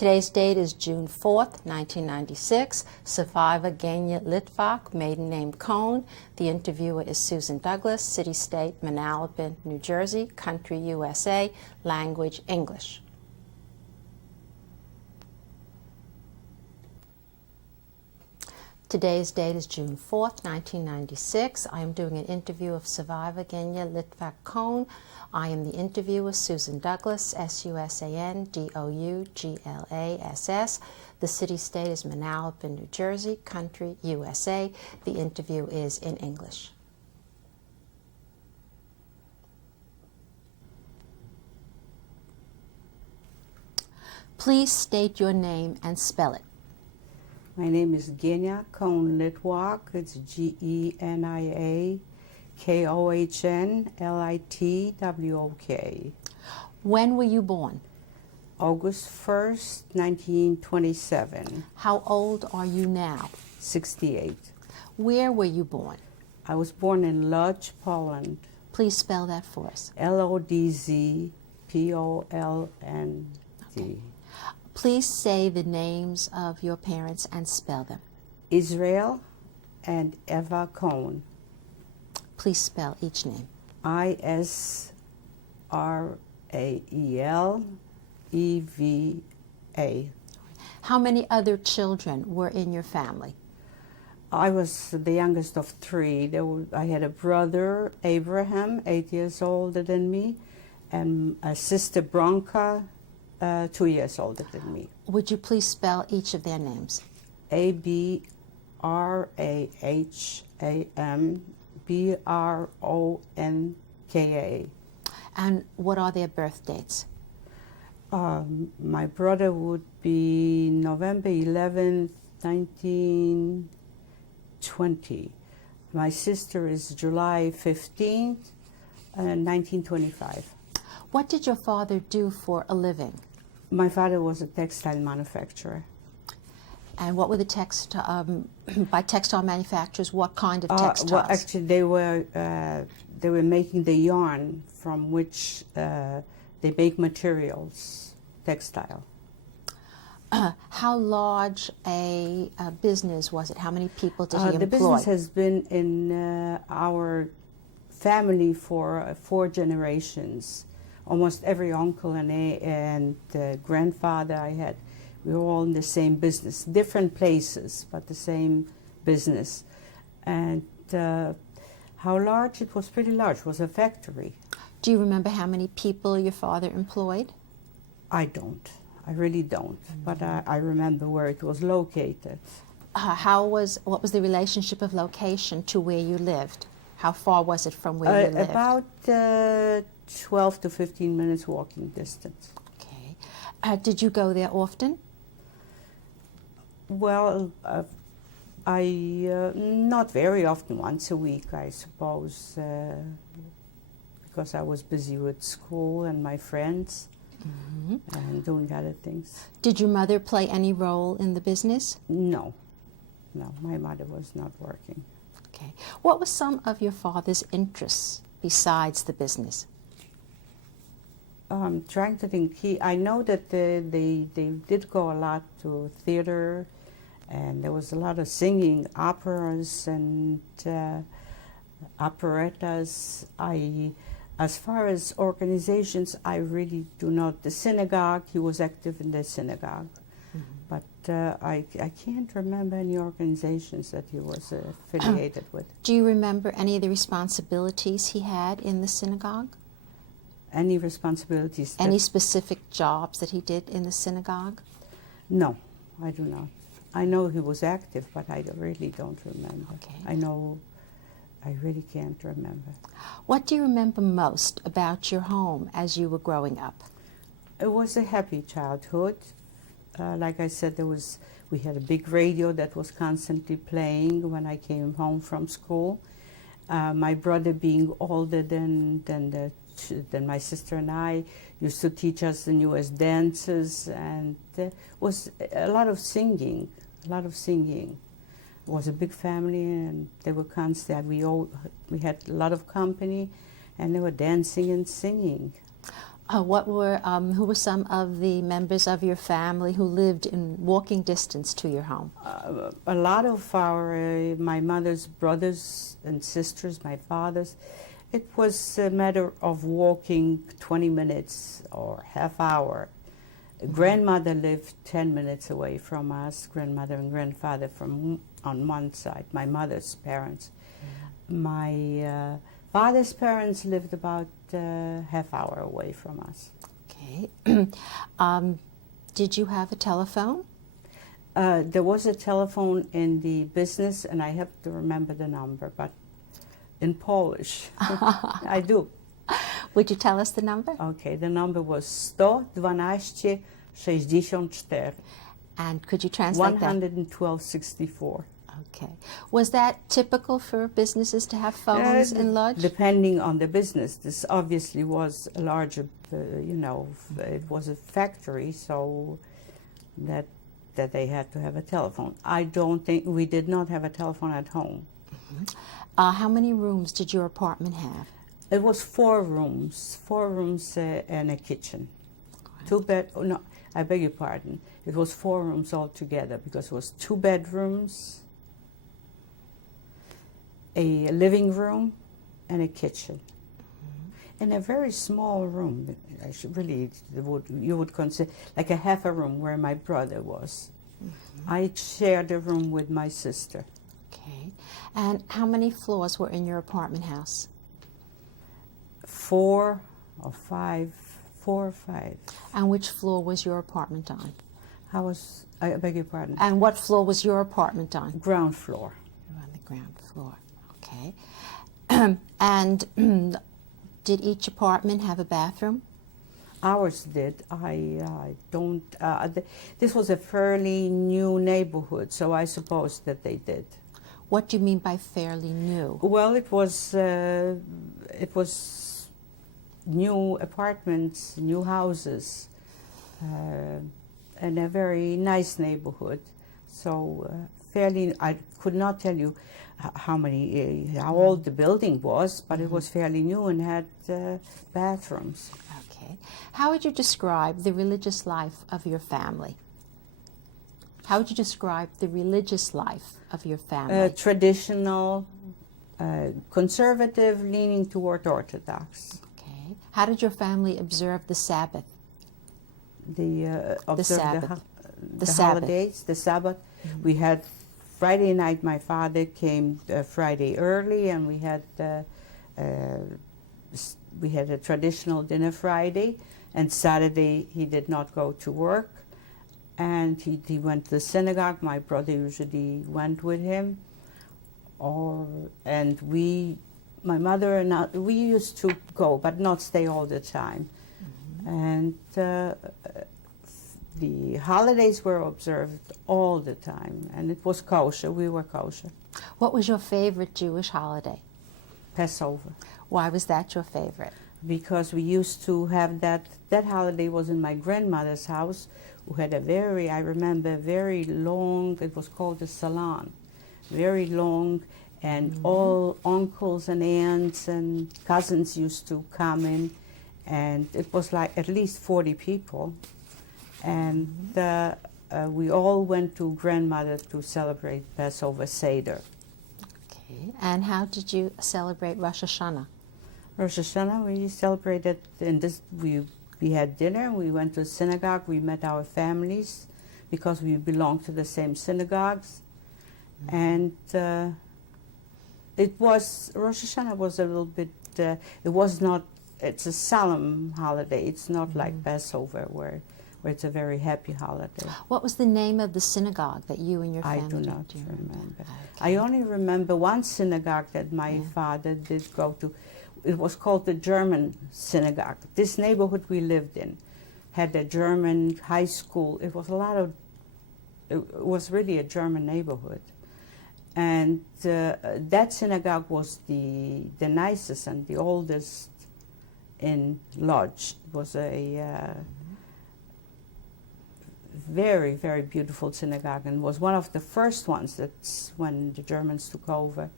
Today's date is June 4th, 1996. Survivor GeniaLitwok, maiden name Cohn. The interviewer is Susan Douglas, city, state, Manalapan, New Jersey, country, USA, language, English. Today's date is June 4th, 1996. I am doing an interview of survivor GeniaLitwok Cohn. I am the interviewer, Susan Douglas, SUSANDOUGLASS. The city-state is Manalapan, New Jersey, country, USA. The interview is in English. Please state your name and spell it. My name is Genia Litwok. It's GeniaKohnLitwok. When were you born? August 1st, 1927. How old are you now? 68. Where were you born? I was born in Lodz, Poland. Please spell that for us. Lodzpolnd. Okay. Please say the names of your parents and spell them. Israel and Eva Cohn. Please spell each name. Israeleva. How many other children were in your family? I was the youngest of three. I had a brother, Abraham, 8 years older than me, and a sister, Bronca, 2 years older than me. Would you please spell each of their names? Abrahambronka. And what are their birth dates? My brother would be November 11th, 1920. My sister is July 15th, 1925. What did your father do for a living? My father was a textile manufacturer. And what were the by textile manufacturers, what kind of textiles? Well, actually, they were making the yarn from which they make materials, textile. How large a business was it? How many people did he employ? The business has been in our family for 4 generations. Almost every uncle and grandfather I had, we were all in the same business, different places, but the same business. And how large? It was pretty large. It was a factory. Do you remember how many people your father employed? I don't. I really don't. But I remember where it was located. What was the relationship of location to where you lived? How far was it from where you lived? About 12 to 15 minutes walking distance. Okay. Did you go there often? Well, not very often, once a week, I suppose, because I was busy with school and my friends and doing other things. Did your mother play any role in the business? No, my mother was not working. Okay. What were some of your father's interests besides the business? I'm trying to think. I know that they did go a lot to theater, and there was a lot of singing, operas and operettas. As far as organizations, I really do not. The synagogue, he was active in the synagogue. But I can't remember any organizations that he was affiliated with. Do you remember any of the responsibilities he had in the synagogue? Any responsibilities? Any specific jobs that he did in the synagogue? No, I do not. I know he was active, but I really don't remember. Okay. I really can't remember. What do you remember most about your home as you were growing up? It was a happy childhood. Like I said, we had a big radio that was constantly playing when I came home from school. My brother, being older than my sister and I, used to teach us the newest dances, and there was a lot of singing. It was a big family, and they were constant. We had a lot of company, and they were dancing and singing. Who were some of the members of your family who lived in walking distance to your home? A lot of my mother's brothers and sisters, my father's, it was a matter of walking 20 minutes or half hour. Grandmother lived 10 minutes away from us, grandmother and grandfather on one side, my mother's parents. My father's parents lived about half hour away from us. Okay. Did you have a telephone? There was a telephone in the business, and I have to remember the number, but in Polish. I do. Would you tell us the number? Okay, the number was 112 64. And could you translate that? 112.64. Okay. Was that typical for businesses to have phones in Lodz? Depending on the business. This obviously was a larger, it was a factory, so that they had to have a telephone. I don't think, we did not have a telephone at home. How many rooms did your apartment have? It was 4 rooms and a kitchen. No, I beg your pardon. It was 4 rooms altogether because it was 2 bedrooms, a living room, and a kitchen. In a very small room, you would consider like a half a room where my brother was. I shared a room with my sister. Okay. And how many floors were in your apartment house? 4 or 5. And which floor was your apartment on? I beg your pardon? And what floor was your apartment on? Ground floor. You're on the ground floor. Okay. And did each apartment have a bathroom? Ours did. This was a fairly new neighborhood, so I suppose that they did. What do you mean by fairly new? Well, it was new apartments, new houses, and a very nice neighborhood. So fairly, I could not tell you how old the building was, but it was fairly new and had bathrooms. Okay. How would you describe the religious life of your family? How would you describe the religious life of your family? Traditional, conservative, leaning toward Orthodox. Okay. How did your family observe the Sabbath? The Sabbath. Holidays, the Sabbath. We had Friday night. My father came Friday early, and we had a traditional dinner Friday. And Saturday he did not go to work, and he went to the synagogue. My brother usually went with him, my mother and I, we used to go, but not stay all the time. And the holidays were observed all the time, and it was kosher. We were kosher. What was your favorite Jewish holiday? Passover. Why was that your favorite? Because we used to have that holiday was in my grandmother's house, who had I remember, very long, it was called the salon, very long, and all uncles and aunts and cousins used to come in, and it was like at least 40 people. And we all went to grandmother to celebrate Passover Seder. Okay. And how did you celebrate Rosh Hashanah? Rosh Hashanah, we celebrated we had dinner, we went to synagogue, we met our families because we belonged to the same synagogues. And Rosh Hashanah was a little bit, it's a solemn holiday. It's not like Passover where it's a very happy holiday. What was the name of the synagogue that you and your family I do not did? remember. Okay. I only remember one synagogue that my father did go to. It was called the German synagogue. This neighborhood we lived in had a German high school. It was really a German neighborhood. And that synagogue was the nicest and the oldest in Lodz. It was a very, very beautiful synagogue, and was one of the first ones that's when the Germans took over,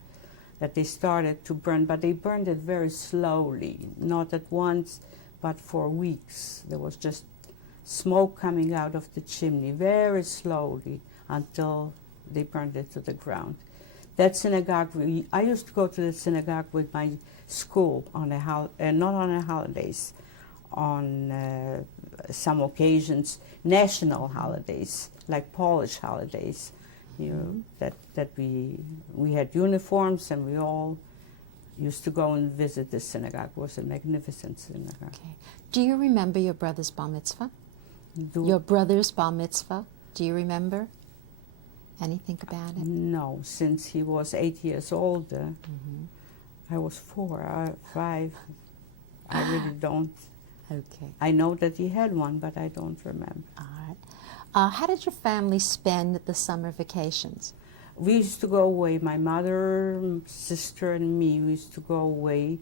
that they started to burn, but they burned it very slowly, not at once, but for weeks there was just smoke coming out of the chimney very slowly until they burned it to the ground. That synagogue, I used to go to the synagogue with my school on not on the holidays, on some occasions, national holidays, like Polish holidays. You know, that we had uniforms and we all used to go and visit the synagogue. It was a magnificent synagogue. Okay. Do you remember your brother's bar mitzvah? Your brother's bar mitzvah? Do you remember anything about it? No, since he was 8 years older. I was 4, 5. I really don't. Okay. I know that he had one, but I don't remember. All right. How did your family spend the summer vacations? We used to go away. My mother, sister, and me, we used to go away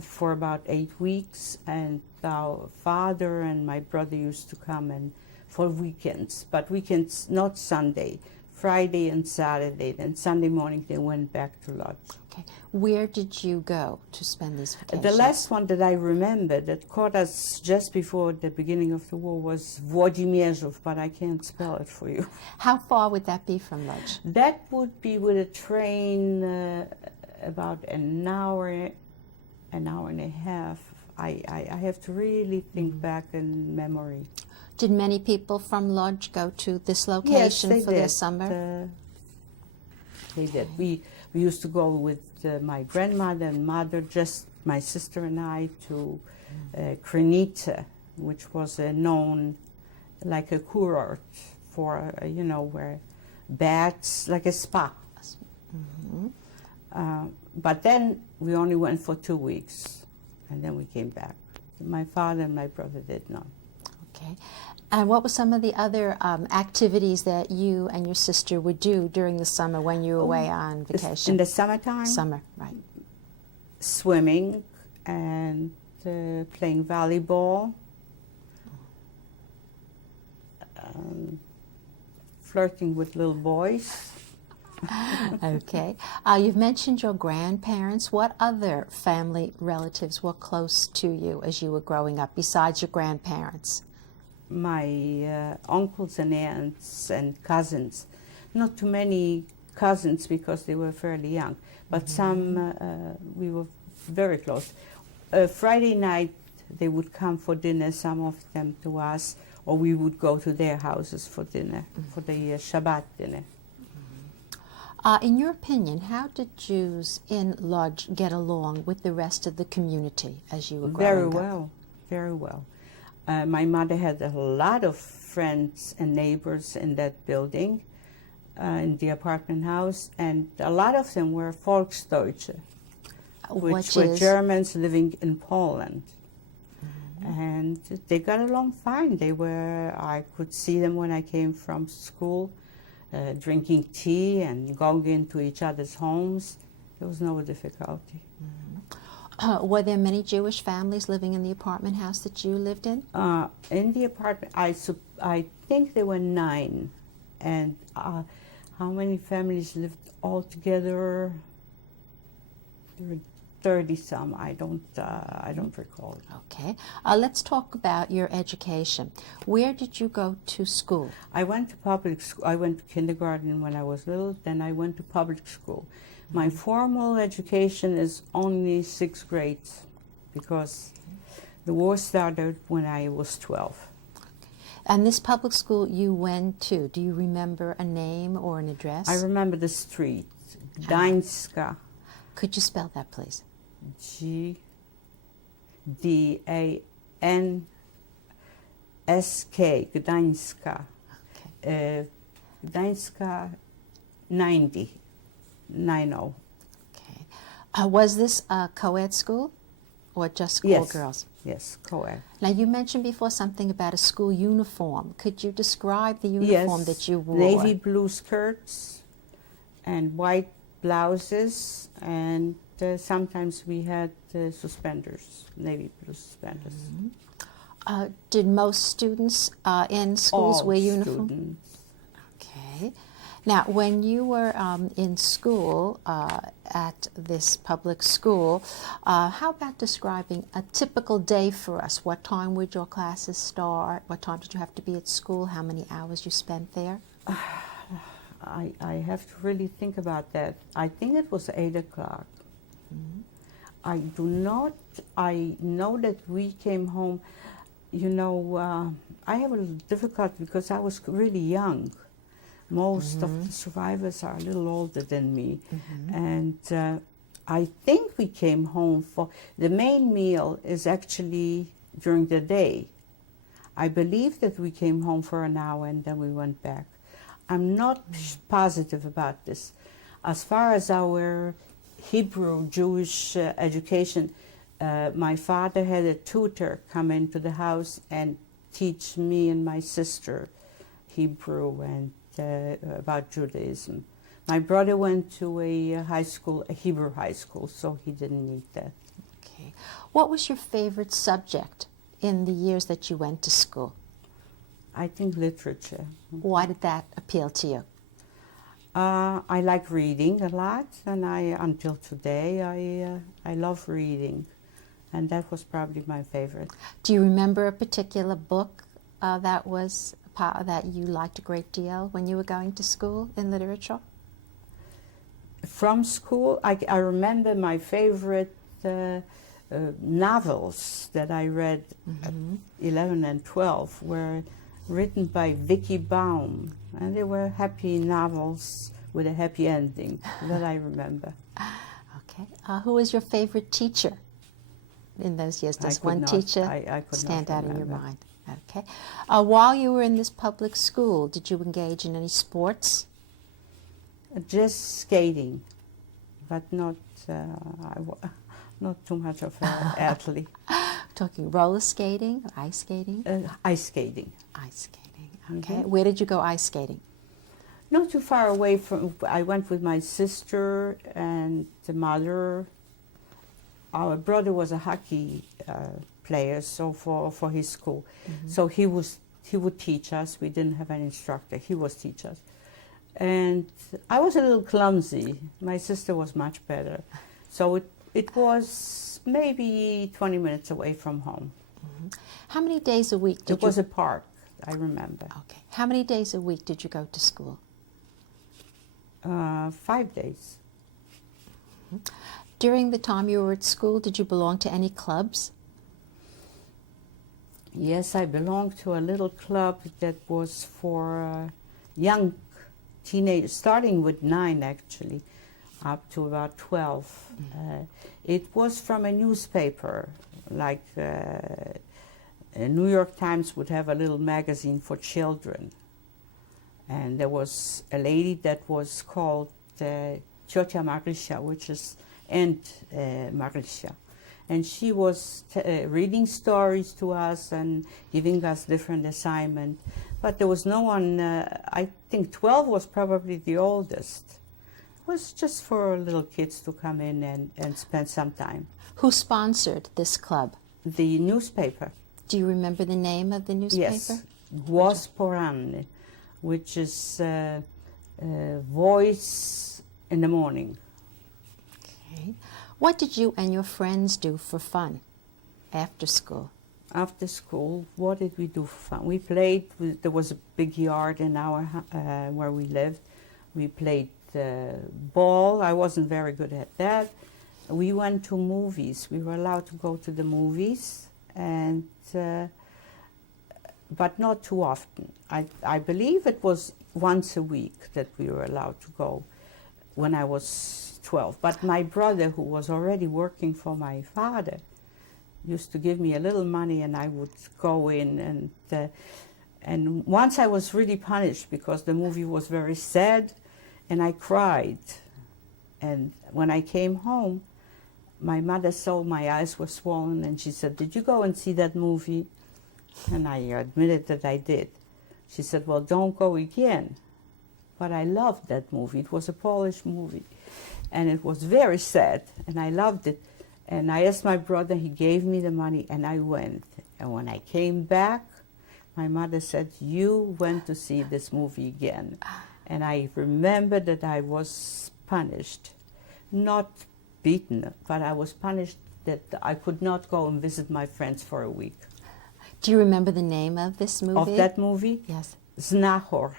for about 8 weeks, and our father and my brother used to come and for weekends, but weekends, not Sunday, Friday and Saturday. Then Sunday morning they went back to Lodz. Okay. Where did you go to spend these vacations? The last one that I remember that caught us just before the beginning of the war was Włodzimierzów, but I can't spell it for you. How far would that be from Lodz? That would be with a train about an hour and a half. I have to really think back in memory. Did many people from Lodz go to this location Yes, for their summer? They did. We used to go with my grandmother and mother, just my sister and I, to Krynica, which was known like a kurort for, you know, where baths, like a spa. But then we only went for 2 weeks, and then we came back. My father and my brother did not. Okay. And what were some of the other activities that you and your sister would do during the summer when you were away on vacation? In the summertime? Summer, right. Swimming and playing volleyball, flirting with little boys. Okay. You've mentioned your grandparents. What other family relatives were close to you as you were growing up besides your grandparents? My uncles and aunts and cousins. Not too many cousins because they were fairly young, but some we were very close. Friday night they would come for dinner, some of them to us, or we would go to their houses for dinner, for the Shabbat dinner. In your opinion, how did Jews in Lodz get along with the rest of the community as you were growing up? Very well, very well. My mother had a lot of friends and neighbors in that building, in the apartment house, and a lot of them were Volksdeutsche, which were Germans living in Poland. And they got along fine. I could see them when I came from school, drinking tea and going into each other's homes. There was no difficulty. Were there many Jewish families living in the apartment house that you lived in? In the apartment, I think there were 9. And how many families lived all together? There were 30-some. I don't recall. Okay. Let's talk about your education. Where did you go to school? I went to public school. I went to kindergarten when I was little. Then I went to public school. My formal education is only 6th grade because the war started when I was 12. And this public school you went to, do you remember a name or an address? I remember the street, Gdańska. Could you spell that, please? Gdańska, Gdańska. Okay. Gdańska 90. Okay. Was this a co-ed school or just schoolgirls? Yes, co-ed. Now, you mentioned before something about a school uniform. Could you describe the uniform that you wore? Navy blue skirts and white blouses, and sometimes we had suspenders, navy blue suspenders. Did most students in schools wear uniform? Students. Okay. Now, when you were in school at this public school, how about describing a typical day for us? What time would your classes start? What time did you have to be at school? How many hours you spent there? I have to really think about that. I think it was 8 o'clock. I know that we came home, you know, I have a little difficulty because I was really young. Most of the survivors are a little older than me. And I think we came home for, the main meal is actually during the day. I believe that we came home for an hour and then we went back. I'm not positive about this. As far as our Hebrew Jewish education, my father had a tutor come into the house and teach me and my sister Hebrew and about Judaism. My brother went to a high school, a Hebrew high school, so he didn't need that. Okay. What was your favorite subject in the years that you went to school? I think literature. Why did that appeal to you? I like reading a lot, and until today I love reading, and that was probably my favorite. Do you remember a particular book that you liked a great deal when you were going to school in literature? From school, I remember my favorite novels that I read at 11 and 12 were written by Vicky Baum, and they were happy novels with a happy ending that I remember. Okay. Who was your favorite teacher in those years? Does one teacher stand out in your mind? Okay. While you were in this public school, did you engage in any sports? Just skating, but not too much of an athlete. Talking roller skating, ice skating? Ice skating. Ice skating, okay. Where did you go ice skating? Not too far away from, I went with my sister and the mother. Our brother was a hockey player, so for his school. So he would teach us. We didn't have an instructor. He was teach us. And I was a little clumsy. My sister was much better. So it was maybe 20 minutes away from home. How many days a week did you... It was a park, I remember. Okay. How many days a week did you go to school? 5 days. During the time you were at school, did you belong to any clubs? Yes, I belonged to a little club that was for young teenagers, starting with 9 actually, up to about 12. It was from a newspaper, like New York Times would have a little magazine for children. And there was a lady that was called Tiotia Marisha, which is Aunt Marisha. And she was reading stories to us and giving us different assignments. But there was no one, I think 12 was probably the oldest. It was just for little kids to come in and spend some time. Who sponsored this club? The newspaper. Do you remember the name of the newspaper? Yes, Głos Poranny, which is voice in the morning. Okay. What did you and your friends do for fun after school? After school, what did we do for fun? We played, there was a big yard in our where we lived. We played ball. I wasn't very good at that. We went to movies. We were allowed to go to the movies, and but not too often. I believe it was once a week that we were allowed to go when I was 12. But my brother, who was already working for my father, used to give me a little money, and I would go in. And once I was really punished because the movie was very sad, and I cried. And when I came home, my mother saw my eyes were swollen, and she said, "Did you go and see that movie?" And I admitted that I did. She said, "Well, don't go again." But I loved that movie. It was a Polish movie, and it was very sad, and I loved it. And I asked my brother, he gave me the money, and I went. And when I came back, my mother said, "You went to see this movie again." And I remember that I was punished, not beaten, but I was punished that I could not go and visit my friends for a week. Do you remember the name of this movie? Of that movie? Yes. Znachor,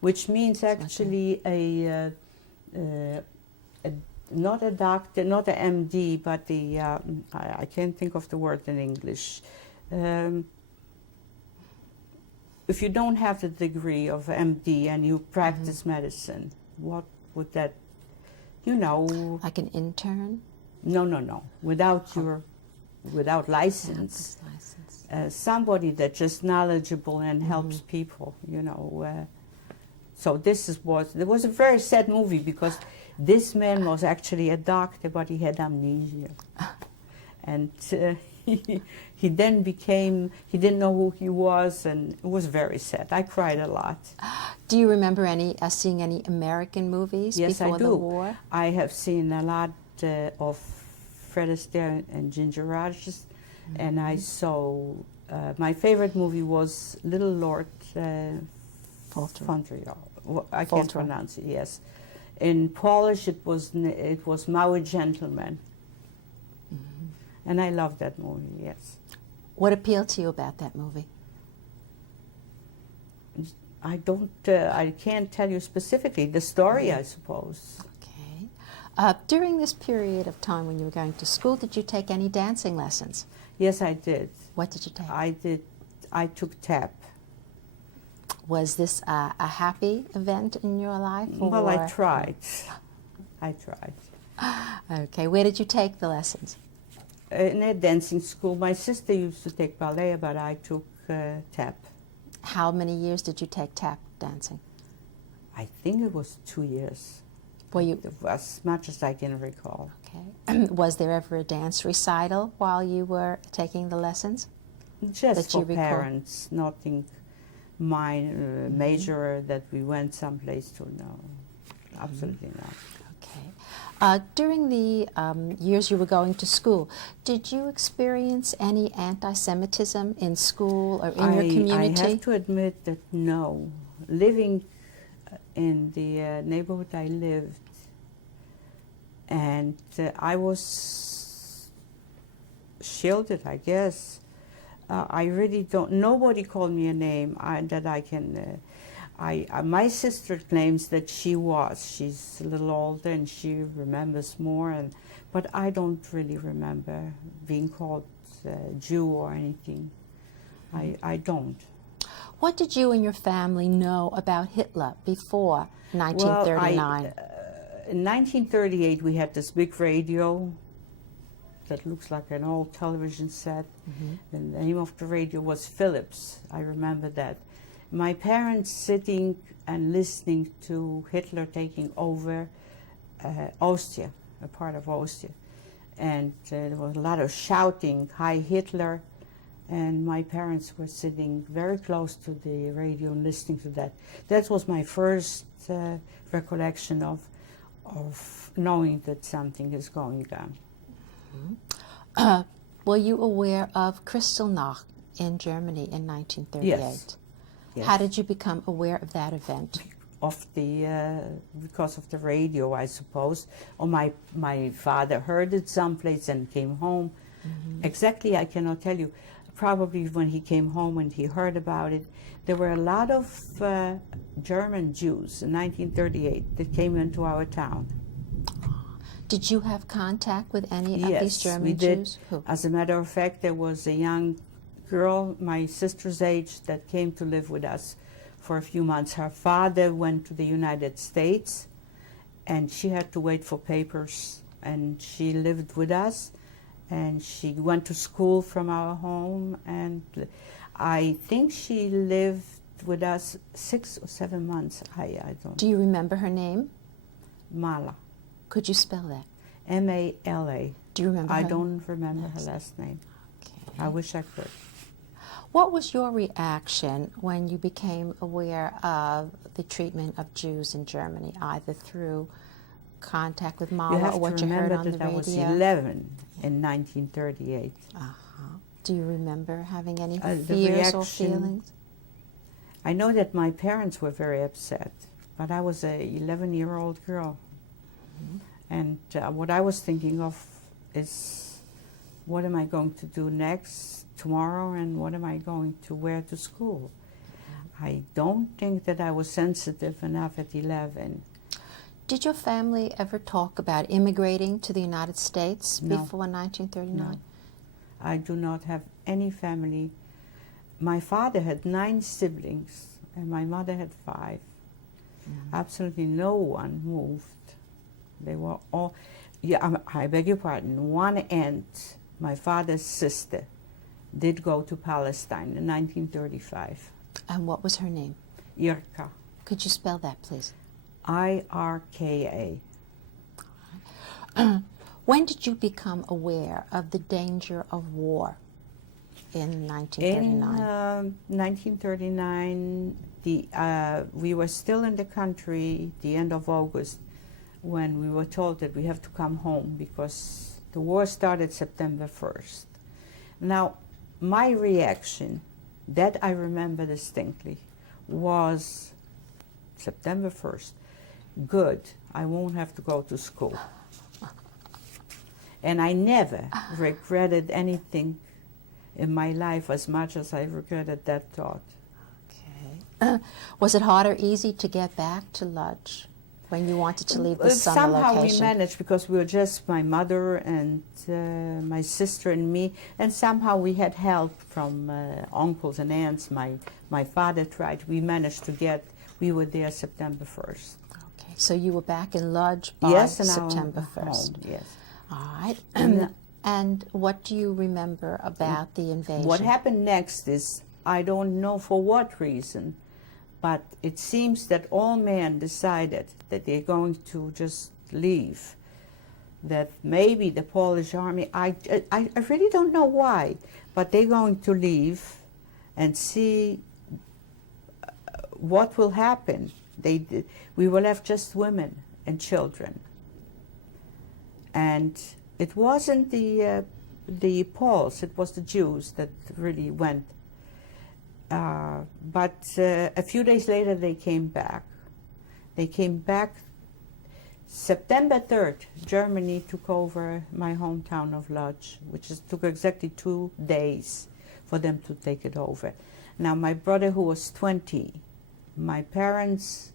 which means actually not a doctor, not an MD, but I can't think of the word in English. If you don't have the degree of MD and you practice medicine, what would that, Like an intern? No. Without license. Somebody that's just knowledgeable and helps people, So it was a very sad movie because this man was actually a doctor, but he had amnesia. And he then he didn't know who he was, and it was very sad. I cried a lot. Do you remember seeing any American movies before the war? I have seen a lot of Fred Astaire and Ginger Rogers, and I saw, my favorite movie was Little Lord Fauntleroy. I can't pronounce it, yes. In Polish, it was Mały Gentleman. And I love that movie, yes. What appealed to you about that movie? I can't tell you specifically. The story, I suppose. Okay. During this period of time when you were going to school, did you take any dancing lessons? Yes, I did. What did you take? I took tap. Was this a happy event in your life? Well, I tried. Okay. Where did you take the lessons? In a dancing school. My sister used to take ballet, but I took tap. How many years did you take tap dancing? I think it was 2 years. As much as I can recall. Okay. Was there ever a dance recital while you were taking the lessons? Just for parents, nothing major that we went someplace to. No, absolutely not. Okay. During the years you were going to school, did you experience any anti-Semitism in school or in your community? I have to admit that no. Living in the neighborhood I lived, and I was shielded, I guess. I really don't. Nobody called me a name that I can. My sister claims that she's a little older and she remembers more, but I don't really remember being called Jew or anything. I don't. What did you and your family know about Hitler before 1939? Well, in 1938 we had this big radio that looks like an old television set. And the name of the radio was Philips. I remember that. My parents sitting and listening to Hitler taking over Austria, a part of Austria. And there was a lot of shouting, "Hi Hitler," and my parents were sitting very close to the radio and listening to that. That was my first recollection of knowing that something is going on. Were you aware of Kristallnacht in Germany in 1938? Yes. How did you become aware of that event? Because of the radio, I suppose. Or my father heard it someplace and came home. Exactly, I cannot tell you. Probably when he came home and he heard about it, there were a lot of German Jews in 1938 that came into our town. Did you have contact with any of these German Jews? Yes, we did. Who? As a matter of fact, there was a young girl, my sister's age, that came to live with us for a few months. Her father went to the United States, and she had to wait for papers, and she lived with us, and she went to school from our home, and I think she lived with us 6 or 7 months. I don't. Do you remember her name? Mala. Could you spell that? M-A-L-A. Do you remember I don't remember her last name. Okay. I wish I could. What was your reaction when you became aware of the treatment of Jews in Germany, either through contact with Mala or what you heard on the radio? I was 11 in 1938. Do you remember having any fears or feelings? I know that my parents were very upset. but I was a 11-year-old girl. And what I was thinking of is, what am I going to do next, tomorrow, and what am I going to wear to school? I don't think that I was sensitive enough at 11. Did your family ever talk about immigrating to the United States No. before 1939? No. I do not have any family. My father had 9 siblings, and my mother had 5. Absolutely no one moved. They were all, I beg your pardon, one aunt, my father's sister, did go to Palestine in 1935. And what was her name? Irka. Could you spell that, please? Irka. When did you become aware of the danger of war in 1939? In 1939, we were still in the country the end of August when we were told that we have to come home because the war started September 1st. Now, my reaction, that I remember distinctly, was September 1st. Good, I won't have to go to school. And I never regretted anything in my life as much as I regretted that thought. Okay. Was it hard or easy to get back to Lodge when you wanted to leave the summer Somehow location? we managed because we were just my mother and my sister and me, and somehow we had help from uncles and aunts. My father tried. We managed to get. We were there September 1st. Okay, so you were back in Lodge by Yes, and September home, 1st. yes. All right. And what do you remember about the invasion? What happened next is, I don't know for what reason, but it seems that all men decided that they're going to just leave. That maybe the Polish army, I really don't know why, but they're going to leave and see what will happen. We will have just women and children. And it wasn't the Poles, it was the Jews that really went. But a few days later they came back. They came back September 3rd. Germany took over my hometown of Lodz, which took exactly 2 days for them to take it over. Now my brother, who was 20, my parents,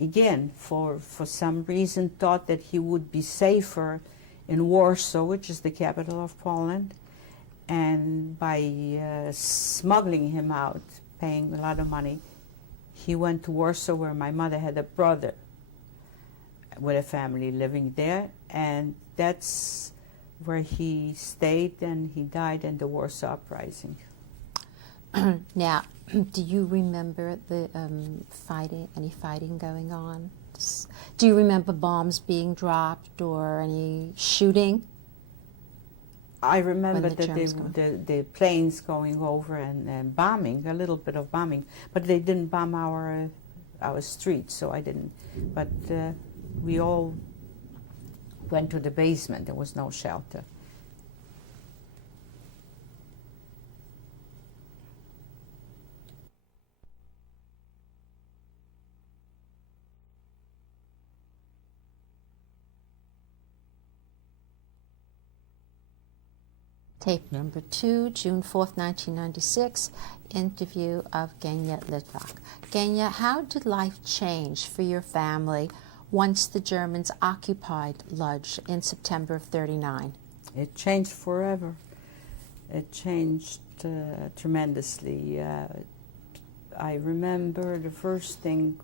again, for some reason, thought that he would be safer in Warsaw, which is the capital of Poland, and by smuggling him out, paying a lot of money, he went to Warsaw, where my mother had a brother with a family living there, and that's where he stayed, and he died in the Warsaw Uprising. Now, do you remember the any fighting going on? Do you remember bombs being dropped or any shooting? I remember When the that the planes going over and bombing, a little bit of bombing, but they didn't bomb our streets, so I didn't. But we all went to the basement. There was no shelter. Tape number 2, June 4th, 1996, interview of GeniaLitwok. Genia, how did life change for your family once the Germans occupied Lodz in September of '39? It changed forever. It changed tremendously. I remember the first thing,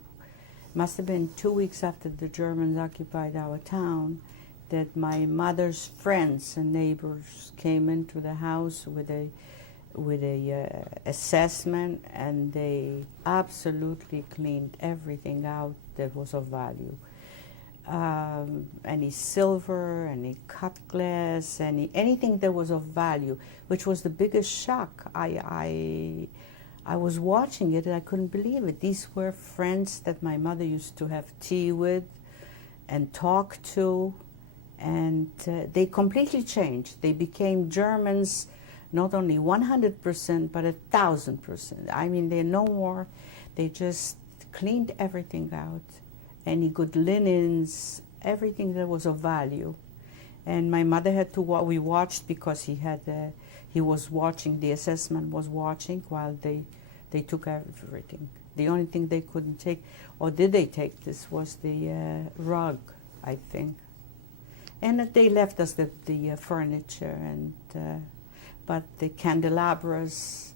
must have been 2 weeks after the Germans occupied our town, that my mother's friends and neighbors came into the house with a assessment, and they absolutely cleaned everything out that was of value. Any silver, any cut glass, anything that was of value, which was the biggest shock. I was watching it and I couldn't believe it. These were friends that my mother used to have tea with and talk to, and they completely changed. They became Germans, not only 100%, but 1,000%. I mean, they're no more. They just cleaned everything out. Any good linens, everything that was of value. And my mother had to we watched because he was watching, the assessment was watching while they took everything. The only thing they couldn't take, or did they take this, was the rug, I think. And they left us the furniture, and but the candelabras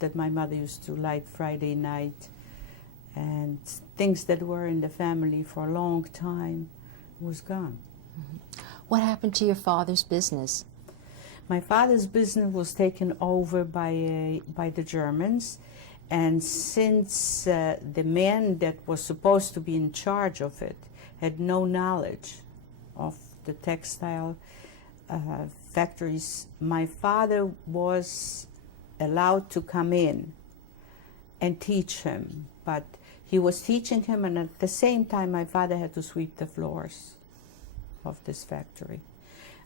that my mother used to light Friday night, and things that were in the family for a long time was gone. Mm-hmm. What happened to your father's business? My father's business was taken over by the Germans, and since the man that was supposed to be in charge of it had no knowledge of the textile factories, my father was allowed to come in and teach him, but he was teaching him, and at the same time my father had to sweep the floors of this factory.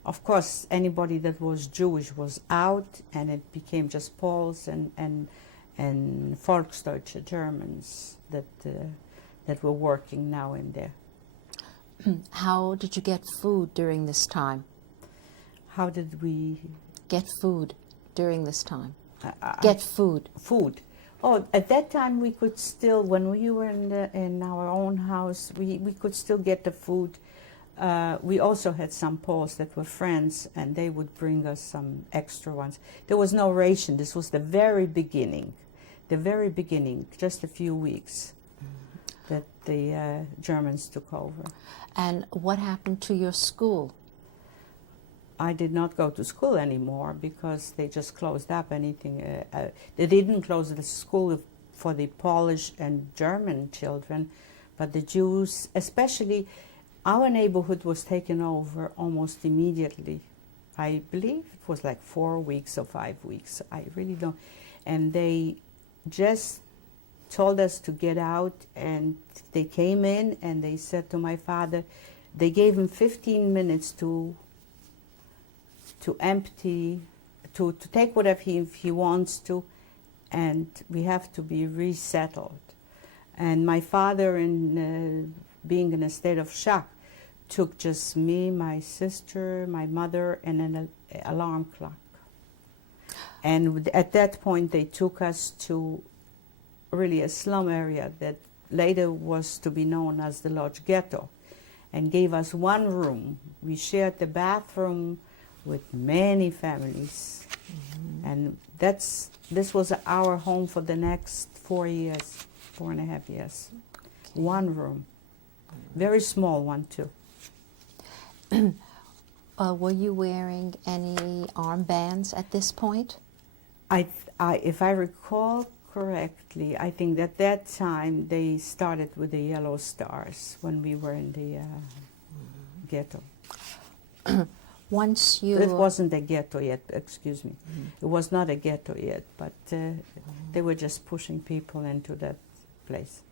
Of course, anybody that was Jewish was out, and it became just Poles and Volksdeutsche Germans that were working now in there. How did you get food during this time? How did we get food during this time? Get food. Food. Oh, at that time we could still, when we were in our own house, we could still get the food. We also had some Poles that were friends, and they would bring us some extra ones. There was no ration. This was the very beginning, just a few weeks that the Germans took over. And what happened to your school? I did not go to school anymore because they just closed up anything. They didn't close the school for the Polish and German children, but the Jews, especially, our neighborhood was taken over almost immediately. I believe it was like 4 weeks or 5 weeks. I really don't. And they just told us to get out, and they came in and they said to my father, they gave him 15 minutes to empty, to take whatever he wants to, and we have to be resettled. And my father, being in a state of shock, took just me, my sister, my mother, and an alarm clock. And at that point they took us to really a slum area that later was to be known as the Lodge Ghetto, and gave us one room. We shared the bathroom with many families. Mm-hmm. And this was our home for the next 4 years, 4.5 years. Okay. One room, very small one too. Were you wearing any armbands at this point? If I recall correctly, I think at that time they started with the yellow stars when we were in the ghetto. Once you... It wasn't a ghetto yet, excuse me. Mm-hmm. It was not a ghetto yet, but they were just pushing people into that place.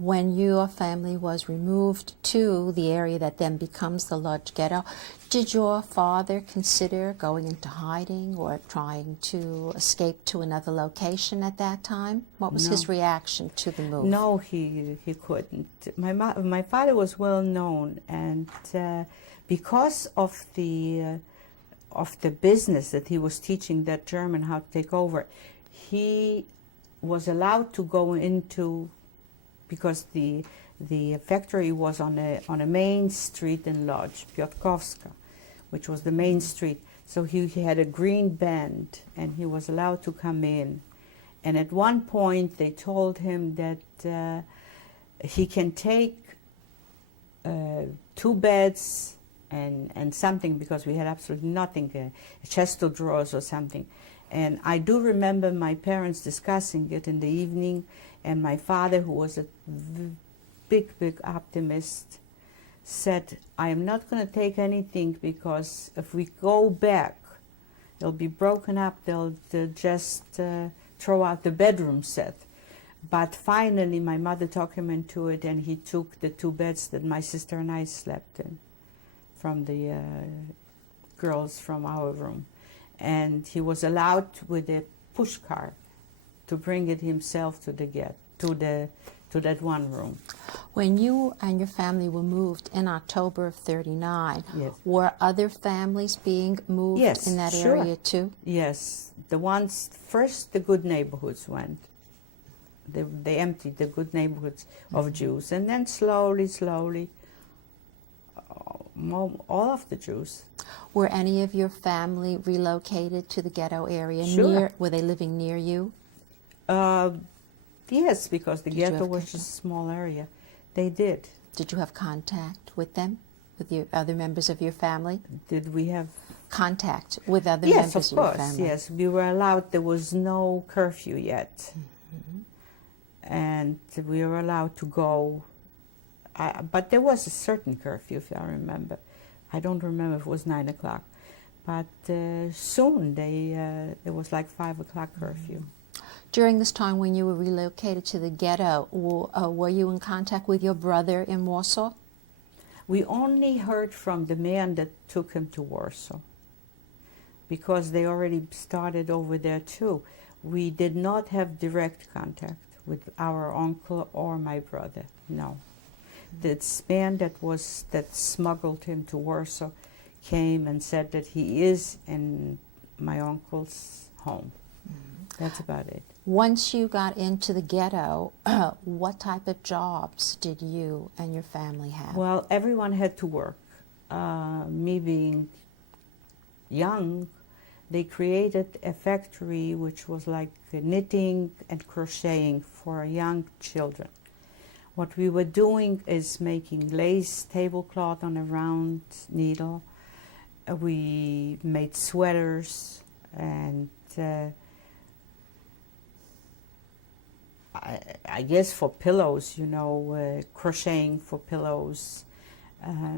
When your family was removed to the area that then becomes the Lodge Ghetto, did your father consider going into hiding or trying to escape to another location at that time? What was his reaction to the move? No, he couldn't. My father was well known, and because of the business that he was teaching that German how to take over, he was allowed to go into, because the factory was on a main street in Lodz, Piotrkowska, which was the main street. So he had a green band, and he was allowed to come in. And at one point they told him that he can take 2 beds and something, because we had absolutely nothing, a chest of drawers or something. And I do remember my parents discussing it in the evening, and my father, who was a big optimist, said, I am not going to take anything, because if we go back, it'll be broken up, they'll just throw out the bedroom set. But finally my mother talked him into it, and he took the 2 beds that my sister and I slept in from the girls from our room. And he was allowed with a push cart to bring it himself to the to that one room. When you and your family were moved in October of 39, Yes. were other families being moved Yes, in that sure. area too? Yes, the ones first, the good neighborhoods went. They emptied the good neighborhoods of Jews, and then slowly, all of the Jews. Were any of your family relocated to the ghetto area? Sure. Were they living near you? Yes, because the Did you ghetto have was contact? just a small area. They did. Did you have contact with them, with your other members of your family? Did we have? Contact with other Yes, members of of your course. family? Yes, we were allowed. There was no curfew yet, and we were allowed to go. But there was a certain curfew, if I remember. I don't remember if it was 9 o'clock, but soon there was like 5 o'clock curfew. During this time when you were relocated to the ghetto, were you in contact with your brother in Warsaw? We only heard from the man that took him to Warsaw, because they already started over there too. We did not have direct contact with our uncle or my brother, no. This man that smuggled him to Warsaw came and said that he is in my uncle's home. That's about it. Once you got into the ghetto, what type of jobs did you and your family have? Well, everyone had to work. Me being young, they created a factory which was like knitting and crocheting for young children. What we were doing is making lace tablecloth on a round needle. We made sweaters, and I guess for pillows, crocheting for pillows.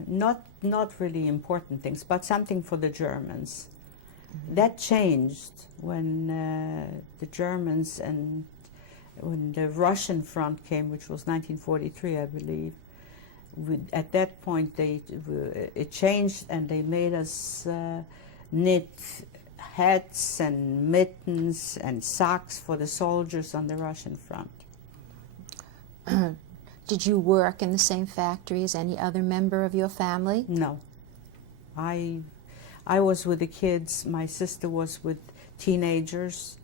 Not really important things, but something for the Germans. That changed when the Germans and when the Russian front came, which was 1943, I believe. At that point, it changed, and they made us knit hats and mittens and socks for the soldiers on the Russian front. Did you work in the same factory as any other member of your family? No. I was with the kids. My sister was with teenagers,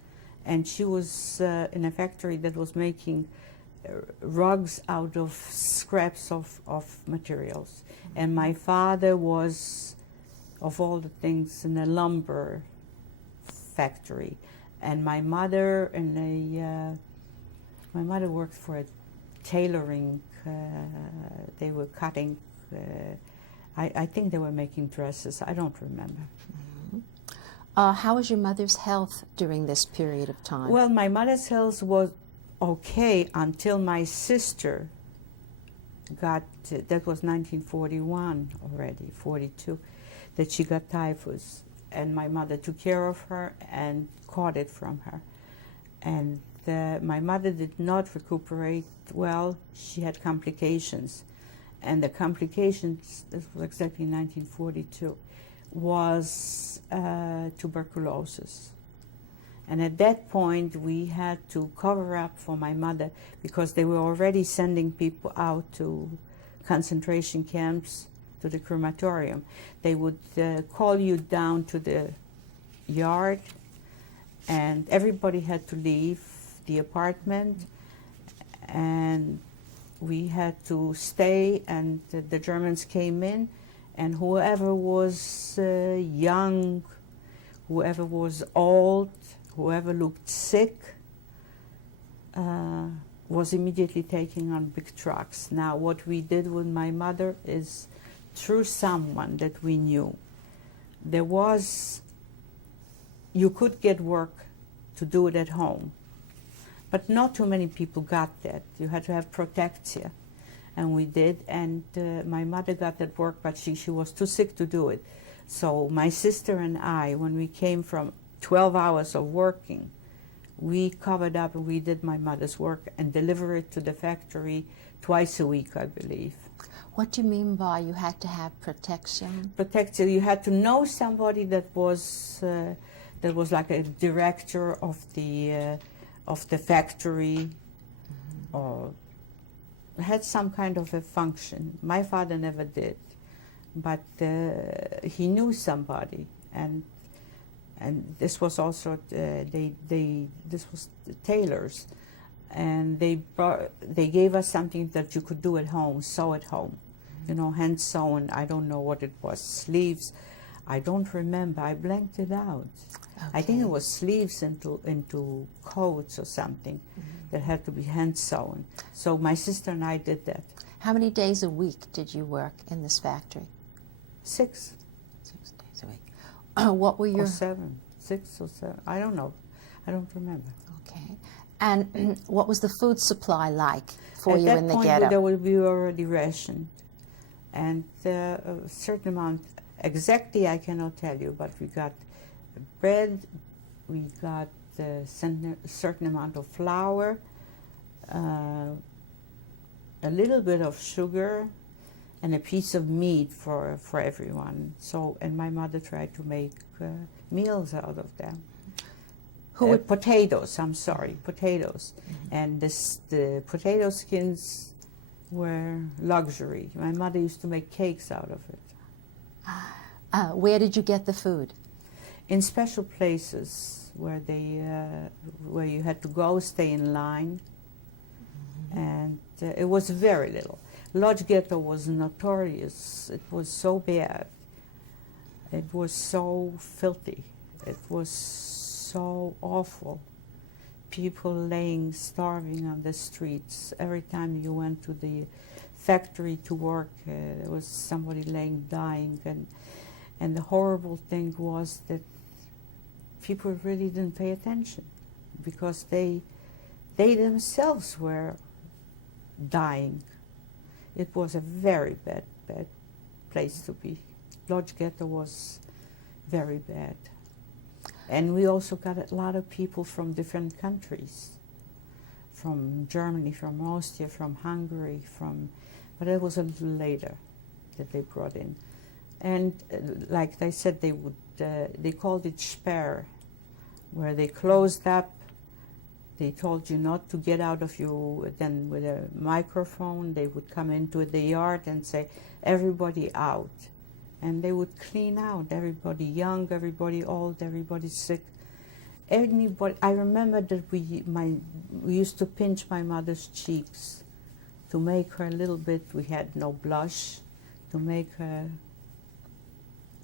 and she was in a factory that was making rugs out of scraps of materials. And my father was, of all the things, in a lumber factory. And my mother worked for a tailoring. They were cutting. I think they were making dresses. I don't remember. How was your mother's health during this period of time? Well, my mother's health was okay until my sister got, that was 1941 already, 42, that she got typhus. And my mother took care of her and caught it from her. And my mother did not recuperate well. She had complications. And the complications, this was exactly 1942, was tuberculosis. And at that point, we had to cover up for my mother because they were already sending people out to concentration camps, to the crematorium. They would call you down to the yard, and everybody had to leave the apartment, and we had to stay, and the Germans came in, and whoever was young, whoever was old, whoever looked sick, was immediately taken on big trucks. Now, what we did with my mother is, through someone that we knew, you could get work to do it at home. But not too many people got that. You had to have protection. And we did, and my mother got that work, but she was too sick to do it. So my sister and I, when we came from 12 hours of working, we covered up and we did my mother's work and delivered it to the factory twice a week, I believe. What do you mean by you had to have protection? Protection, you had to know somebody that was like a director of the factory, or had some kind of a function. My father never did, but he knew somebody, and this was also this was the tailors, and they gave us something that you could do at home, sew at home, you know, hand sewn. I don't know what it was, sleeves. I don't remember. I blanked it out. Okay. I think it was sleeves into coats or something that had to be hand sewn. So my sister and I did that. How many days a week did you work in this factory? 6. 6 days a week. What were your... Or 7. 6 or 7. I don't know. I don't remember. Okay. And what was the food supply like for you in the At that ghetto? point, there would be already rationed. And a certain amount, exactly I cannot tell you, but we got bread, we got a certain amount of flour, a little bit of sugar, and a piece of meat for everyone. So, and my mother tried to make meals out of them. Potatoes, I'm sorry, potatoes. And the potato skins were luxury. My mother used to make cakes out of it. Where did you get the food? In special places where where you had to go, stay in line, and it was very little. Lodge Ghetto was notorious. It was so bad. It was so filthy. It was so awful. People laying starving on the streets. Every time you went to the factory to work, there was somebody laying dying, and the horrible thing was that people really didn't pay attention because they themselves were dying. It was a very bad place to be. Lodge Ghetto was very bad. And we also got a lot of people from different countries, from Germany, from Austria, from Hungary, but it was a little later that they brought in. And like I said, they called it Sperr, where they closed up. They told you not to get out of your, then with a microphone, they would come into the yard and say, everybody out. And they would clean out everybody young, everybody old, everybody sick. Anybody, I remember that we used to pinch my mother's cheeks to make her a little bit, we had no blush, to make her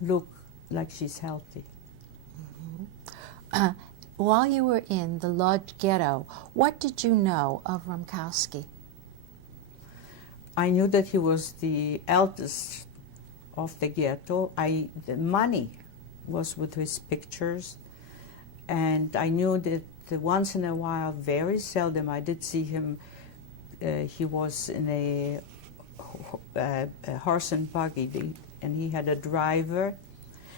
look like she's healthy. While you were in the Lodge Ghetto, what did you know of Rumkowski? I knew that he was the eldest of the ghetto. The money was with his pictures, and I knew that once in a while, very seldom, I did see him. He was in a horse and buggy, and he had a driver,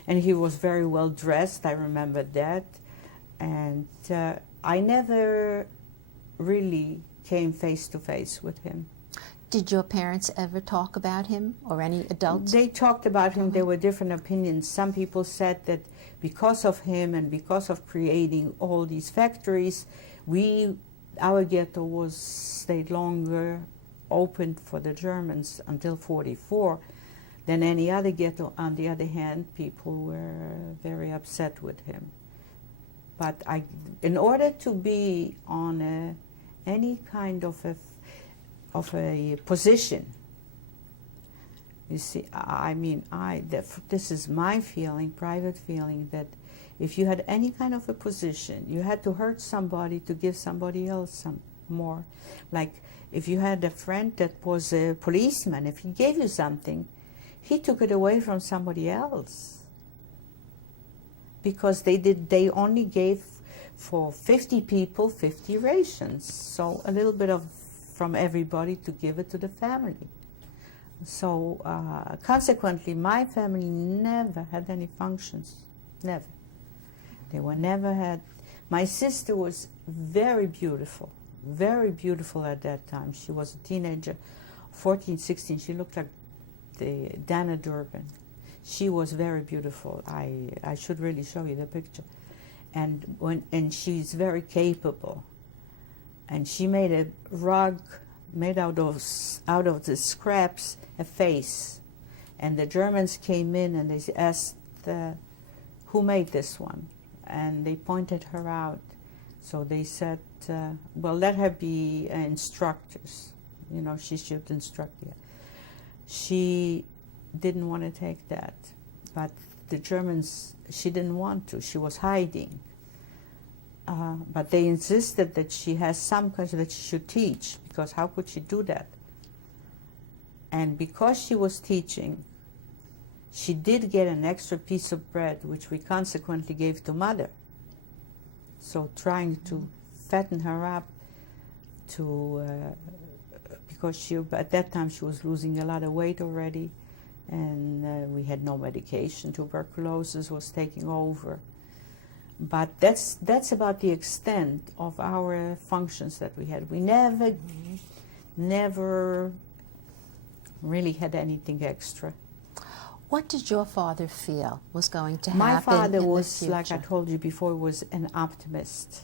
and he was very well dressed. I remember that, and I never really came face to face with him. Did your parents ever talk about him, or any adults? They talked about him. There were different opinions. Some people said that because of him and because of creating all these factories, our ghetto stayed longer open for the Germans until '44 than any other ghetto. On the other hand, people were very upset with him. But in order to be on any kind of a position, you see, this is my feeling, private feeling, that if you had any kind of a position, you had to hurt somebody to give somebody else some more. Like if you had a friend that was a policeman, if he gave you something, he took it away from somebody else. Because they only gave for 50 people 50 rations, so a little bit from everybody to give it to the family. So consequently, my family never had any functions, never. They were never had. My sister was very beautiful at that time. She was a teenager, 14, 16. She looked like the Dana Durbin. She was very beautiful. I should really show you the picture. And she's very capable. And she made a rug made out of the scraps, a face. And the Germans came in and they asked, who made this one? And they pointed her out. So they said, well, let her be instructors. You know, she should instruct you. She didn't want to take that. But the Germans, she didn't want to. She was hiding. But they insisted that she has some country that she should teach, because how could she do that? And because she was teaching, she did get an extra piece of bread, which we consequently gave to Mother. So trying to fatten her up, because she, at that time she was losing a lot of weight already, and we had no medication. Tuberculosis was taking over. But that's about the extent of our functions that we had. We never really had anything extra. What did your father feel was going to My happen father in was, the future? like I told you before, was an optimist,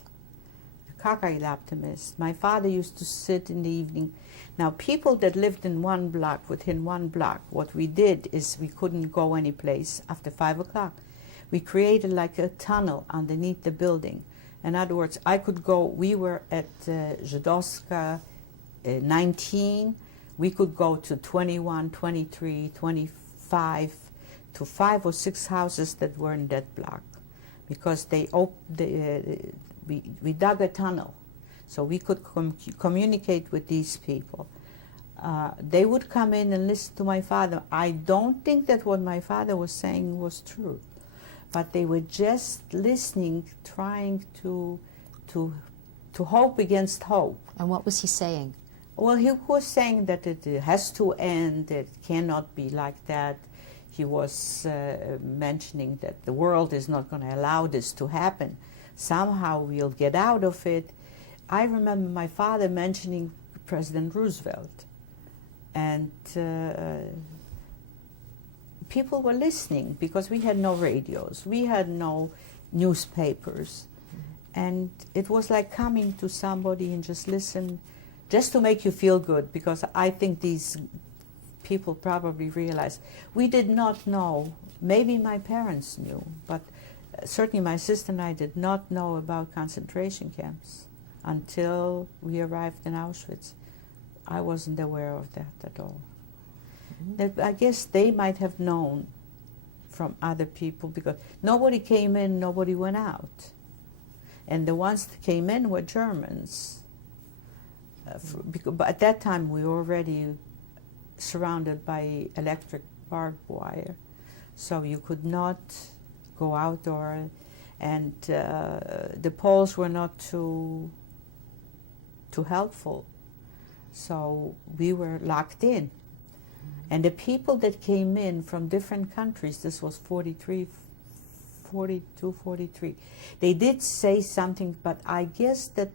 a cockeyed optimist. My father used to sit in the evening. Now, people that lived in one block, within one block, what we did is we couldn't go any place after 5 o'clock. We created like a tunnel underneath the building. In other words, I could go, we were at Żydowska 19, we could go to 21, 23, 25, to 5 or 6 houses that were in that block, because they we dug a tunnel, so we could communicate with these people. They would come in and listen to my father. I don't think that what my father was saying was true, but they were just listening, trying to hope against hope. And what was he saying? Well, he was saying that it has to end, it cannot be like that. He was mentioning that the world is not going to allow this to happen. Somehow we'll get out of it. I remember my father mentioning President Roosevelt, and people were listening, because we had no radios, we had no newspapers, and it was like coming to somebody and just listen, just to make you feel good, because I think these people probably realized we did not know. Maybe my parents knew, but certainly my sister and I did not know about concentration camps until we arrived in Auschwitz. I wasn't aware of that at all. I guess they might have known from other people, because nobody came in, nobody went out. And the ones that came in were Germans. But at that time we were already surrounded by electric barbed wire, so you could not go out, and the Poles were not too helpful, so we were locked in. And the people that came in from different countries, this was 42, 43, they did say something, but I guess that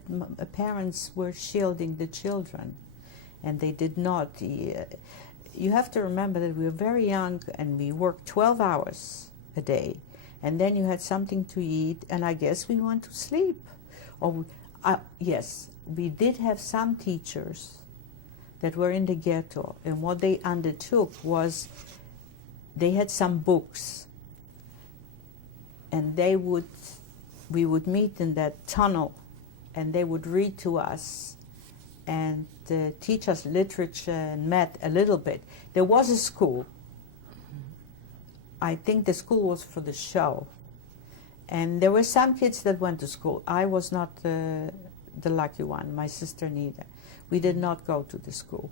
parents were shielding the children, and they did not. You have to remember that we were very young, and we worked 12 hours a day, and then you had something to eat, and I guess we went to sleep. Yes, we did have some teachers that were in the ghetto, and what they undertook was they had some books, and we would meet in that tunnel, and they would read to us and teach us literature and math a little bit. There was a school. I think the school was for the show, and there were some kids that went to school. I was not the lucky one, my sister neither. We did not go to the school.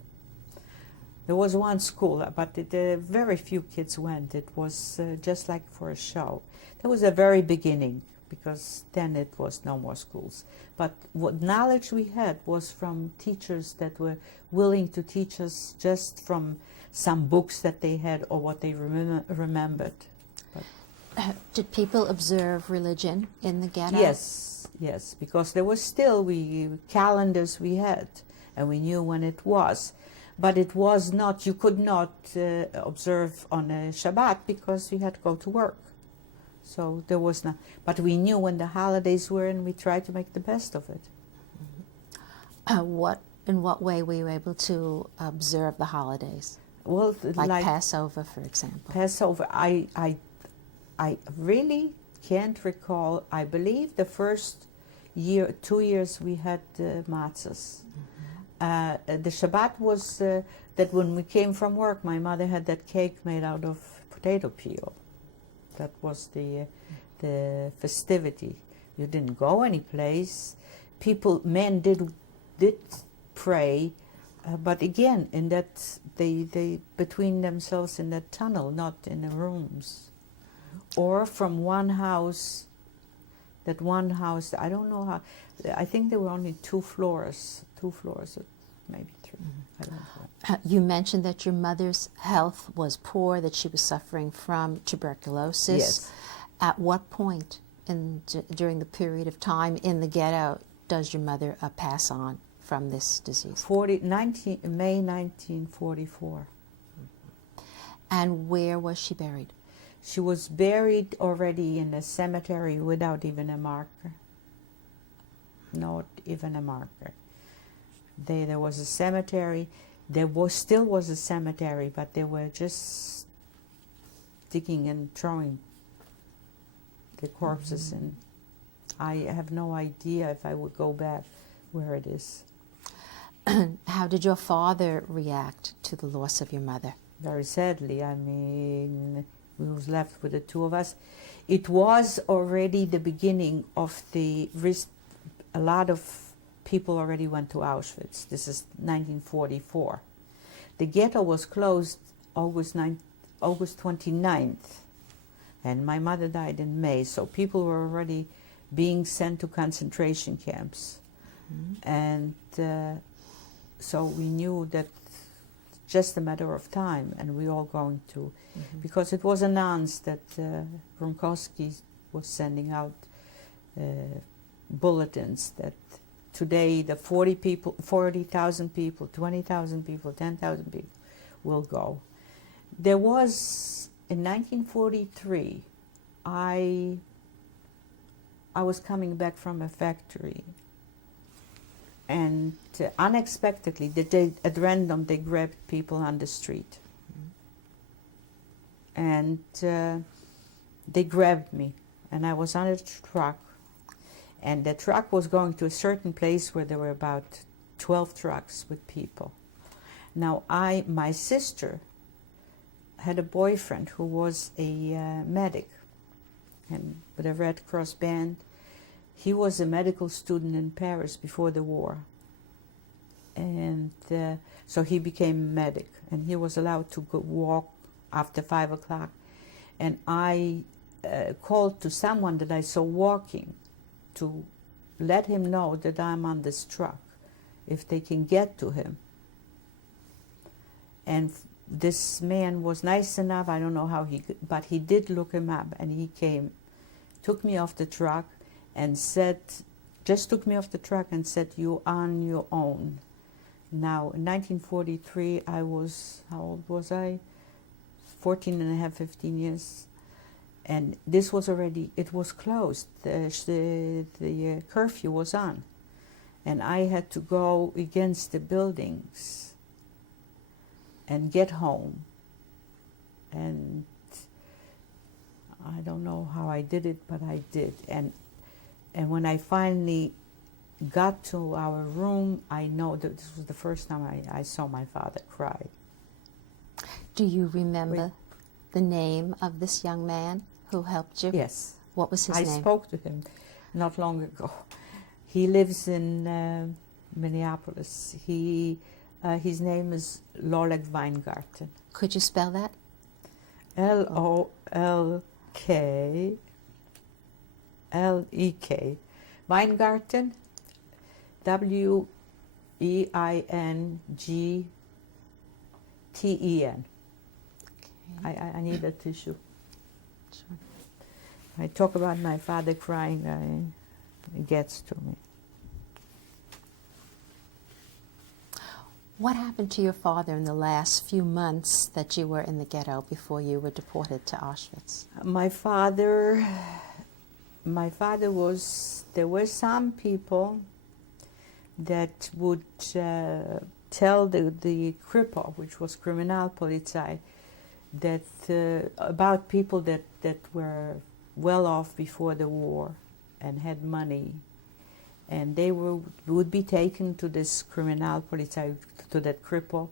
There was one school, but very few kids went. It was just like for a show. That was the very beginning, because then it was no more schools. But what knowledge we had was from teachers that were willing to teach us just from some books that they had or what they remembered. Did people observe religion in the ghetto? Yes, because there was still calendars we had, and we knew when it was. But it was not, you could not observe on a Shabbat, because you had to go to work. So there was not, but we knew when the holidays were, and we tried to make the best of it. In what way were you able to observe the holidays? Well, Like Passover, for example. Passover, I really can't recall. I believe the first 2 years we had matzahs. The Shabbat was that when we came from work, my mother had that cake made out of potato peel. That was the festivity. You didn't go any place. Men did pray, but again, in that they between themselves in that tunnel, not in the rooms, or from one house. That one house, I don't know how. I think there were only two floors, maybe three. I don't know. You mentioned that your mother's health was poor, that she was suffering from tuberculosis. Yes. At what point during the period of time in the ghetto does your mother pass on from this disease? May 1944. And where was she buried? She was buried already in a cemetery without even a marker. Not even a marker. There was a cemetery. Still was a cemetery, but they were just digging and throwing the corpses in. I have no idea if I would go back where it is. How did your father react to the loss of your mother? Very sadly. I mean, we was left with the two of us. It was already the beginning of the risk. A lot of people already went to Auschwitz. This is 1944. The ghetto was closed August 29th, and my mother died in May, so people were already being sent to concentration camps. And so we knew that just a matter of time, and we all going to, because it was announced that Ronkowski was sending out bulletins that today the 40,000 people, 20,000 people, 10,000 people will go. There was, in 1943, I was coming back from a factory, and unexpectedly, at random, they grabbed people on the street. And they grabbed me, and I was on a truck, and the truck was going to a certain place where there were about 12 trucks with people. Now, my sister had a boyfriend who was a medic, and with a Red Cross band. He was a medical student in Paris before the war, and so he became a medic, and he was allowed to go walk after 5 o'clock. And I called to someone that I saw walking to let him know that I'm on this truck, if they can get to him. And this man was nice enough, I don't know how but he did look him up, and he came, took me off the truck, and said, "You on your own." Now, in 1943, I was, how old was I? 14 and a half, 15 years. And this was already, it was closed. The curfew was on. And I had to go against the buildings and get home. And I don't know how I did it, but I did. And when I finally got to our room, I know that this was the first time I saw my father cry. Do you remember the name of this young man who helped you? Yes. What was his name? I spoke to him not long ago. He lives in Minneapolis. His name is Lolek Weingarten. Could you spell that? L-O-L-K-L-E-K. Weingarten, W-E-I-N-G-T-E-N. Okay. I need a tissue. Sure. I talk about my father crying, it gets to me. What happened to your father in the last few months that you were in the ghetto before you were deported to Auschwitz? My father was, there were some people that would tell the cripple, which was Kriminalpolizei, that about people that were well off before the war and had money, and they would be taken to this Kriminalpolizei, to that cripple,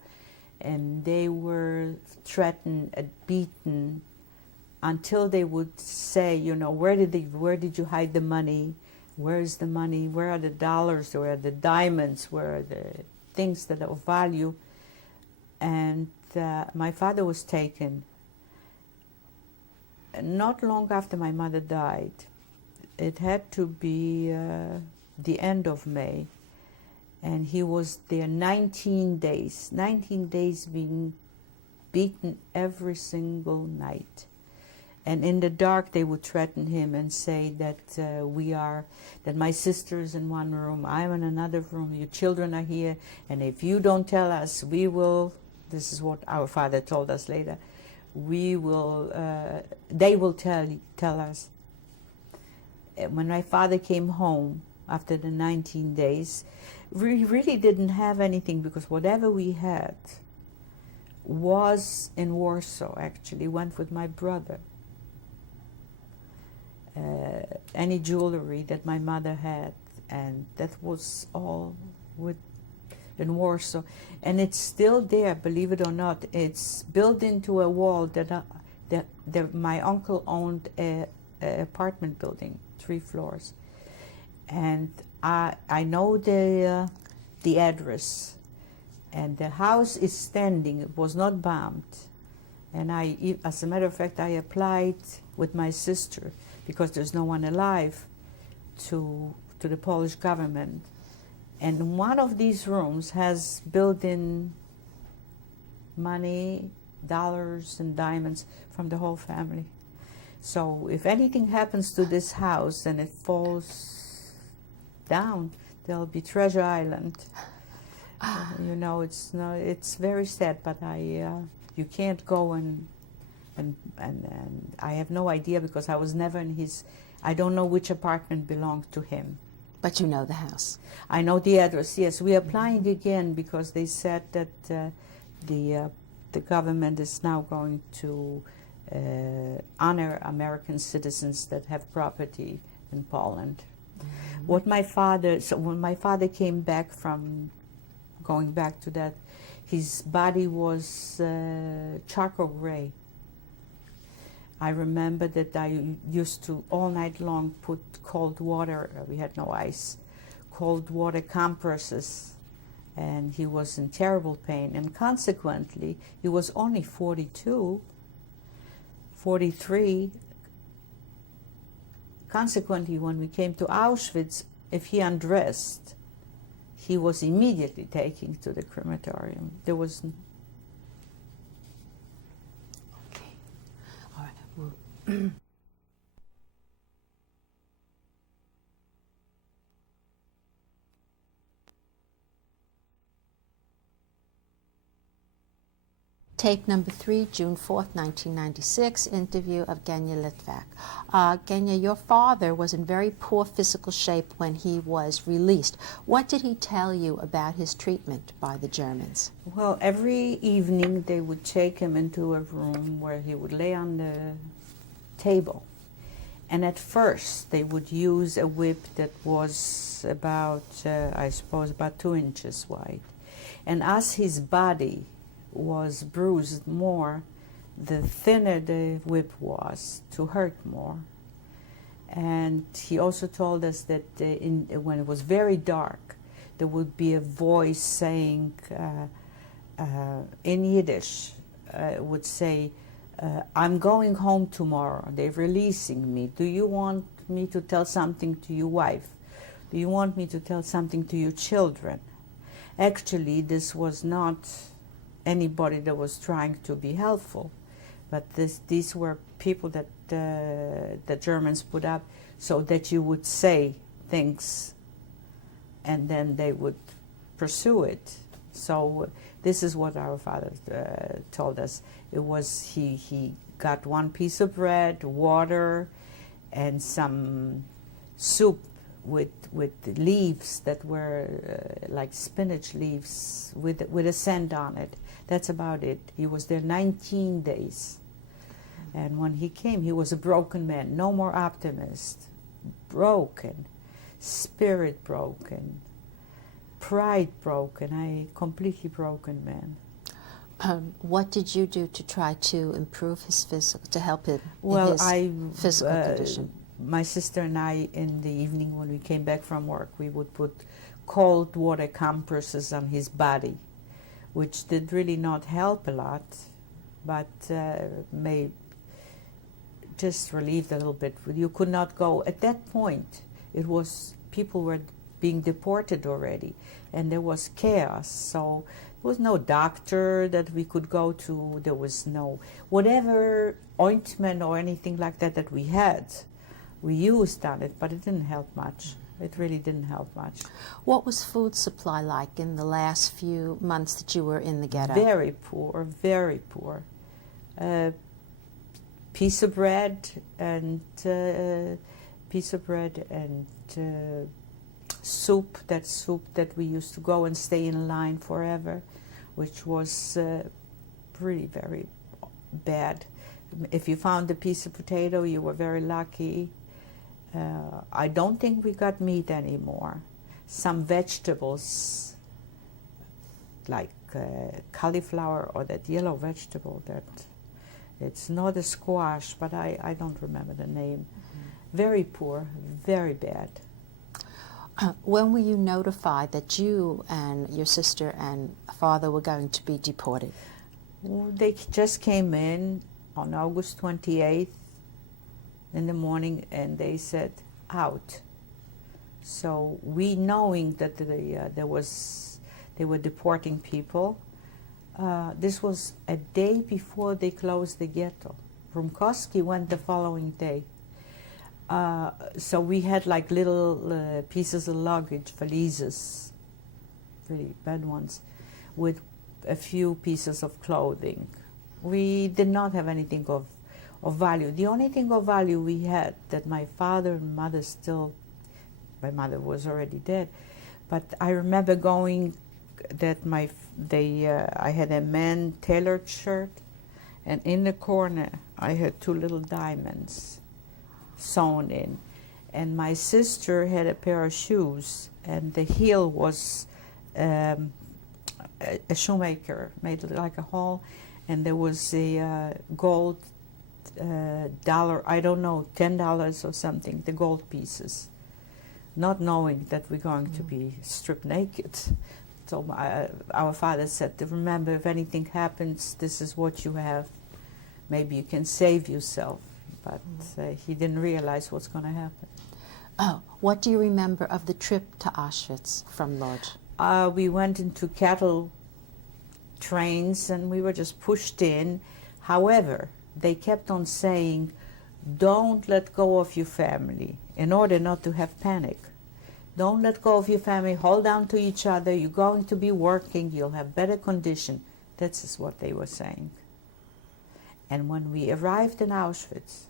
and they were threatened and beaten until they would say, you know, where did you hide the money? Where is the money? Where are the dollars? Where are the diamonds? Where are the things that are of value? And my father was taken not long after my mother died. It had to be the end of May. And he was there 19 days being beaten every single night. And in the dark they would threaten him and say that that my sister is in one room, I'm in another room, your children are here, and if you don't tell us, we will, this is what our father told us later, we will, they will tell us. When my father came home after the 19 days, we really didn't have anything, because whatever we had was in Warsaw, actually, went with my brother. Any jewelry that my mother had, and that was all in Warsaw. And it's still there, believe it or not. It's built into a wall that my uncle owned a apartment building, 3 floors. And I know the address, and the house is standing. It was not bombed, and as a matter of fact, I applied with my sister, because there's no one alive, to the Polish government. And one of these rooms has built-in money, dollars and diamonds from the whole family. So if anything happens to this house and it falls down, there'll be Treasure Island. You know, it's very sad, but you can't go and I have no idea, because I was never in his, I don't know which apartment belonged to him. But you know the house. I know the address, yes. We're applying again, because they said that the government is now going to honor American citizens that have property in Poland. Mm-hmm. So when my father came back from going back to that, his body was charcoal gray. I remember that I used to all night long put cold water, we had no ice, cold water compresses, and he was in terrible pain. And consequently, he was only 42, 43. Consequently, when we came to Auschwitz, if he undressed, he was immediately taken to the crematorium. There was... Okay. All right. Well, Tape number 3, June 4th, 1996, interview of GeniaLitwok. Genia, your father was in very poor physical shape when he was released. What did he tell you about his treatment by the Germans? Well, every evening they would take him into a room where he would lay on the table. And at first they would use a whip that was about, I suppose, about 2 inches wide. And as his body was bruised more, the thinner the whip was, to hurt more. And he also told us that when it was very dark, there would be a voice saying in Yiddish, would say, I'm going home tomorrow, they're releasing me. Do you want me to tell something to your wife? Do you want me to tell something to your children? Actually, this was not anybody that was trying to be helpful, but these were people that the Germans put up so that you would say things and then they would pursue it. So this is what our father told us. It was he got 1 piece of bread, water, and some soup with leaves that were like spinach leaves with a scent on it. That's about it. He was there 19 days. And when he came, he was a broken man, no more optimist, broken, spirit broken, pride broken, a completely broken man. What did you do to try to improve his physical, to help him Well, in his physical condition? My sister and I, in the evening when we came back from work, we would put cold water compresses on his body, which did really not help a lot, but may just relieved a little bit. You could not go. At that point, it was, people were being deported already, and there was chaos. So there was no doctor that we could go to. There was no, whatever ointment or anything like that that we had, we used on it, but it didn't help much. It really didn't help much. What was food supply like in the last few months that you were in the ghetto? Very poor, very poor. Piece of bread and soup. That soup that we used to go and stay in line forever, which was really very bad. If you found a piece of potato, you were very lucky. I don't think we got meat anymore. Some vegetables, like cauliflower or that yellow vegetable that, it's not a squash, but I don't remember the name. Very poor, very bad. When were you notified that you and your sister and father were going to be deported? Well, they just came in on August 28th in the morning, and they said, out. So we, knowing that they were deporting people, this was a day before they closed the ghetto. Rumkowski went the following day. So we had like little pieces of luggage, valises, really bad ones, with a few pieces of clothing. We did not have anything of value. The only thing of value we had that my father and mother still, my mother was already dead, but I remember going that I had a man tailored shirt, and in the corner I had 2 little diamonds sewn in, and my sister had a pair of shoes, and the heel was a shoemaker made like a hole, and there was a gold dollar, I don't know, $10 or something, the gold pieces, not knowing that we're going to be stripped naked. So our father said, remember, if anything happens, this is what you have. Maybe you can save yourself. But he didn't realize what's going to happen. Oh, what do you remember of the trip to Auschwitz from Lodz? We went into cattle trains and we were just pushed in. However, they kept on saying, don't let go of your family, in order not to have panic. Don't let go of your family, hold on to each other, you're going to be working, you'll have better condition. That's what they were saying. And when we arrived in Auschwitz,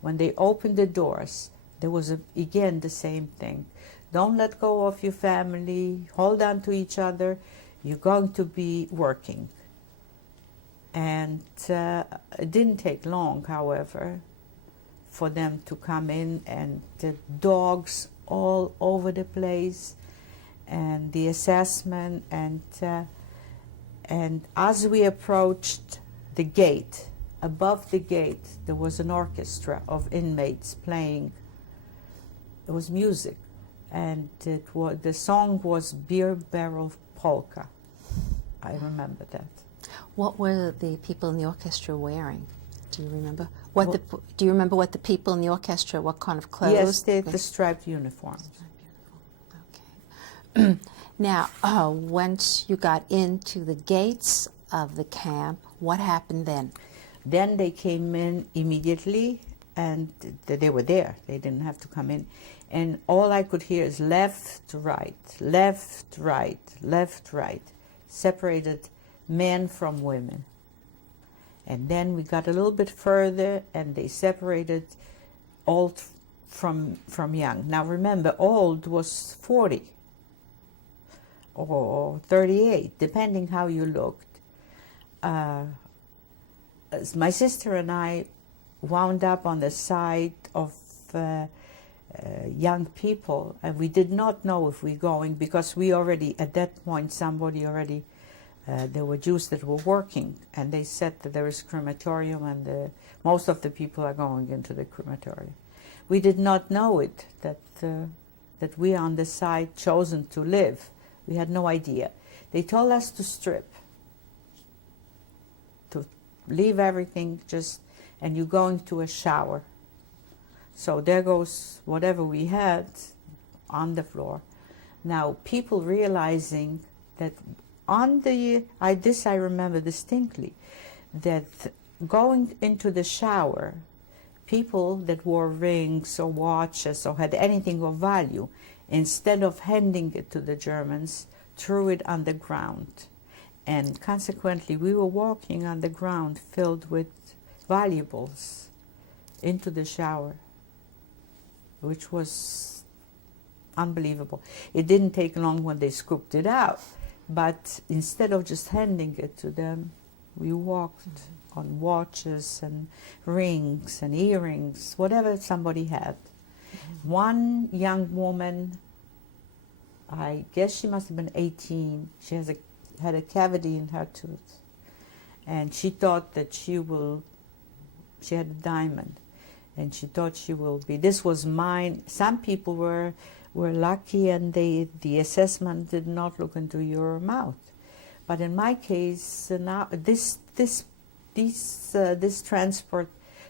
when they opened the doors, there was again the same thing. Don't let go of your family, hold on to each other, you're going to be working. And it didn't take long, however, for them to come in, and the dogs all over the place, and the assessment, and as we approached the gate, above the gate, there was an orchestra of inmates playing. It was music, and the song was Beer Barrel Polka. I remember that. What were the people in the orchestra wearing? Do you remember? Do you remember what the people in the orchestra, what kind of clothes? Yes, they had the striped uniforms. Okay. Now, once you got into the gates of the camp, what happened then? Then they came in immediately, and they were there. They didn't have to come in. And all I could hear is left, right, left, right, left, right, separated men from women. And then we got a little bit further, and they separated all from young. Now remember, old was 40 or 38, depending how you looked. My sister and I wound up on the side of young people, and we did not know if we were going, because we already, at that point, somebody already, there were Jews that were working, and they said that there is crematorium, and most of the people are going into the crematorium. We did not know it, that we are on the side chosen to live. We had no idea. They told us to strip, to leave everything, and you go into a shower. So there goes whatever we had on the floor. Now, people realizing that this I remember distinctly, that going into the shower, people that wore rings or watches or had anything of value, instead of handing it to the Germans, threw it on the ground. And consequently, we were walking on the ground filled with valuables into the shower, which was unbelievable. It didn't take long when they scooped it out, but instead of just handing it to them, we walked on watches and rings and earrings, whatever somebody had. One young woman, I guess she must have been 18, she had a cavity in her tooth, and she thought that she had a diamond, and she thought she will be, this was mine. Some people were lucky, and the assessment did not look into your mouth. But in my case, now this transport,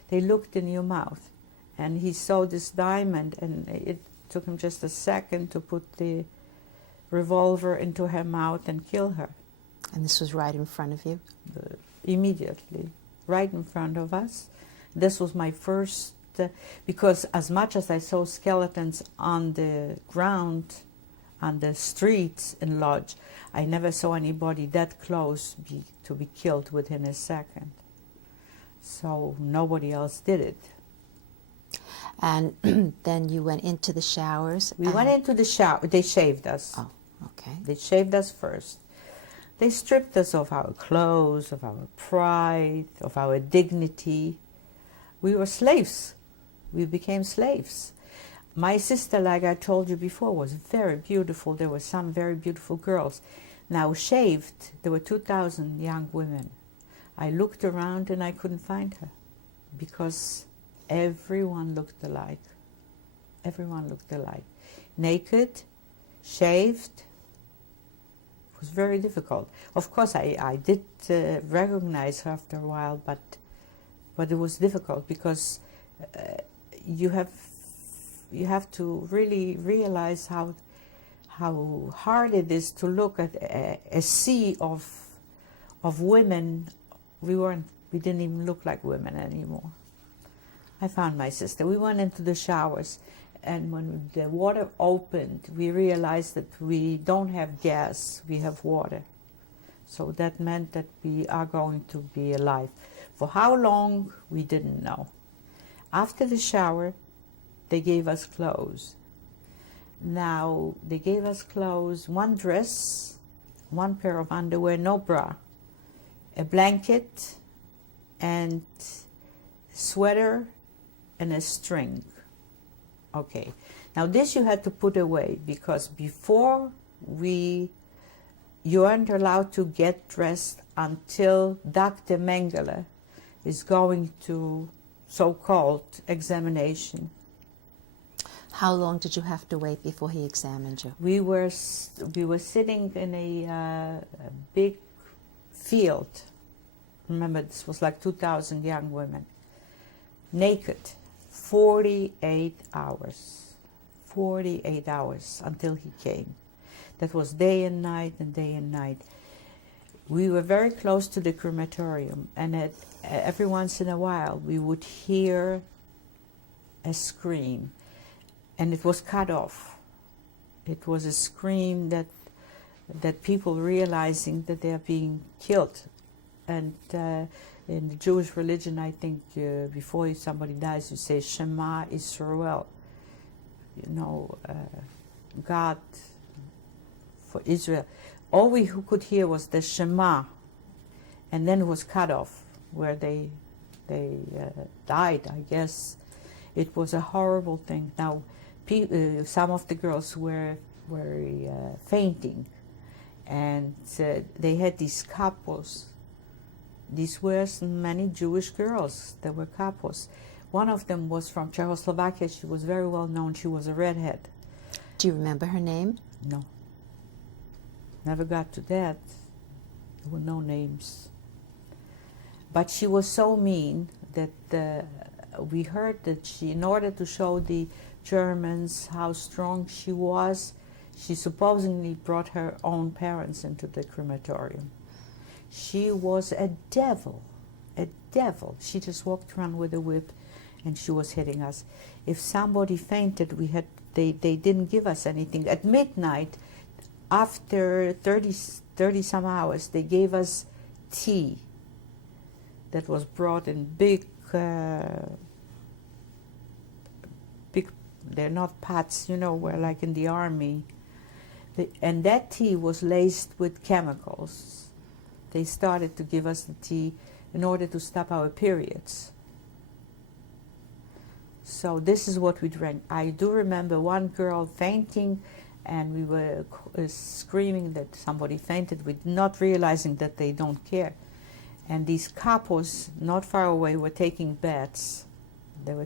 they looked in your mouth, and he saw this diamond, and it took him just a second to put the revolver into her mouth and kill her. And this was right in front of you? Immediately, right in front of us. This was my first, because as much as I saw skeletons on the ground, on the streets in Lodz, I never saw anybody that close to be killed within a second. So nobody else did it. And then you went into the showers? We went into the shower. They shaved us. Oh, okay. They shaved us first. They stripped us of our clothes, of our pride, of our dignity. We were slaves. We became slaves. My sister, like I told you before, was very beautiful. There were some very beautiful girls. Now shaved, there were 2,000 young women. I looked around and I couldn't find her, because everyone looked alike. Everyone looked alike. Naked, shaved. It was very difficult. Of course, I did recognize her after a while, but it was difficult, because you have to really realize how hard it is to look at a sea of women. We didn't even look like women anymore. I found my sister. We went into the showers, and when the water opened, we realized that we don't have gas, we have water. So that meant that we are going to be alive. For how long, we didn't know. After the shower, they gave us clothes. Now, they gave us clothes, one dress, one pair of underwear, no bra, a blanket, and sweater, and a string. Okay. Now, this you had to put away, because before you aren't allowed to get dressed until Dr. Mengele is going to so-called examination. How long did you have to wait before he examined you? We were sitting in a big field. Remember, this was like 2,000 young women, naked, 48 hours. 48 hours until he came. That was day and night and day and night. We were very close to the crematorium, and every once in a while we would hear a scream, and it was cut off. It was a scream that people realizing that they are being killed. And in the Jewish religion, I think before somebody dies, you say Shema Yisrael, God for Israel. All we who could hear was the Shema, and then it was cut off where they died, I guess. It was a horrible thing. Now, some of the girls were fainting, and they had these couples. These were many Jewish girls. There were couples. One of them was from Czechoslovakia. She was very well known. She was a redhead. Do you remember her name? No. Never got to that. There were no names. But she was so mean that we heard that she, in order to show the Germans how strong she was, she supposedly brought her own parents into the crematorium. She was a devil, a devil. She just walked around with a whip, and she was hitting us. If somebody fainted, they didn't give us anything. At midnight, after 30 some hours, they gave us tea that was brought in big, they're not pots, where like in the army. And that tea was laced with chemicals. They started to give us the tea in order to stop our periods. So this is what we drank. I do remember one girl fainting, and we were screaming that somebody fainted, with not realizing that they don't care. And these couples not far away were taking baths. They were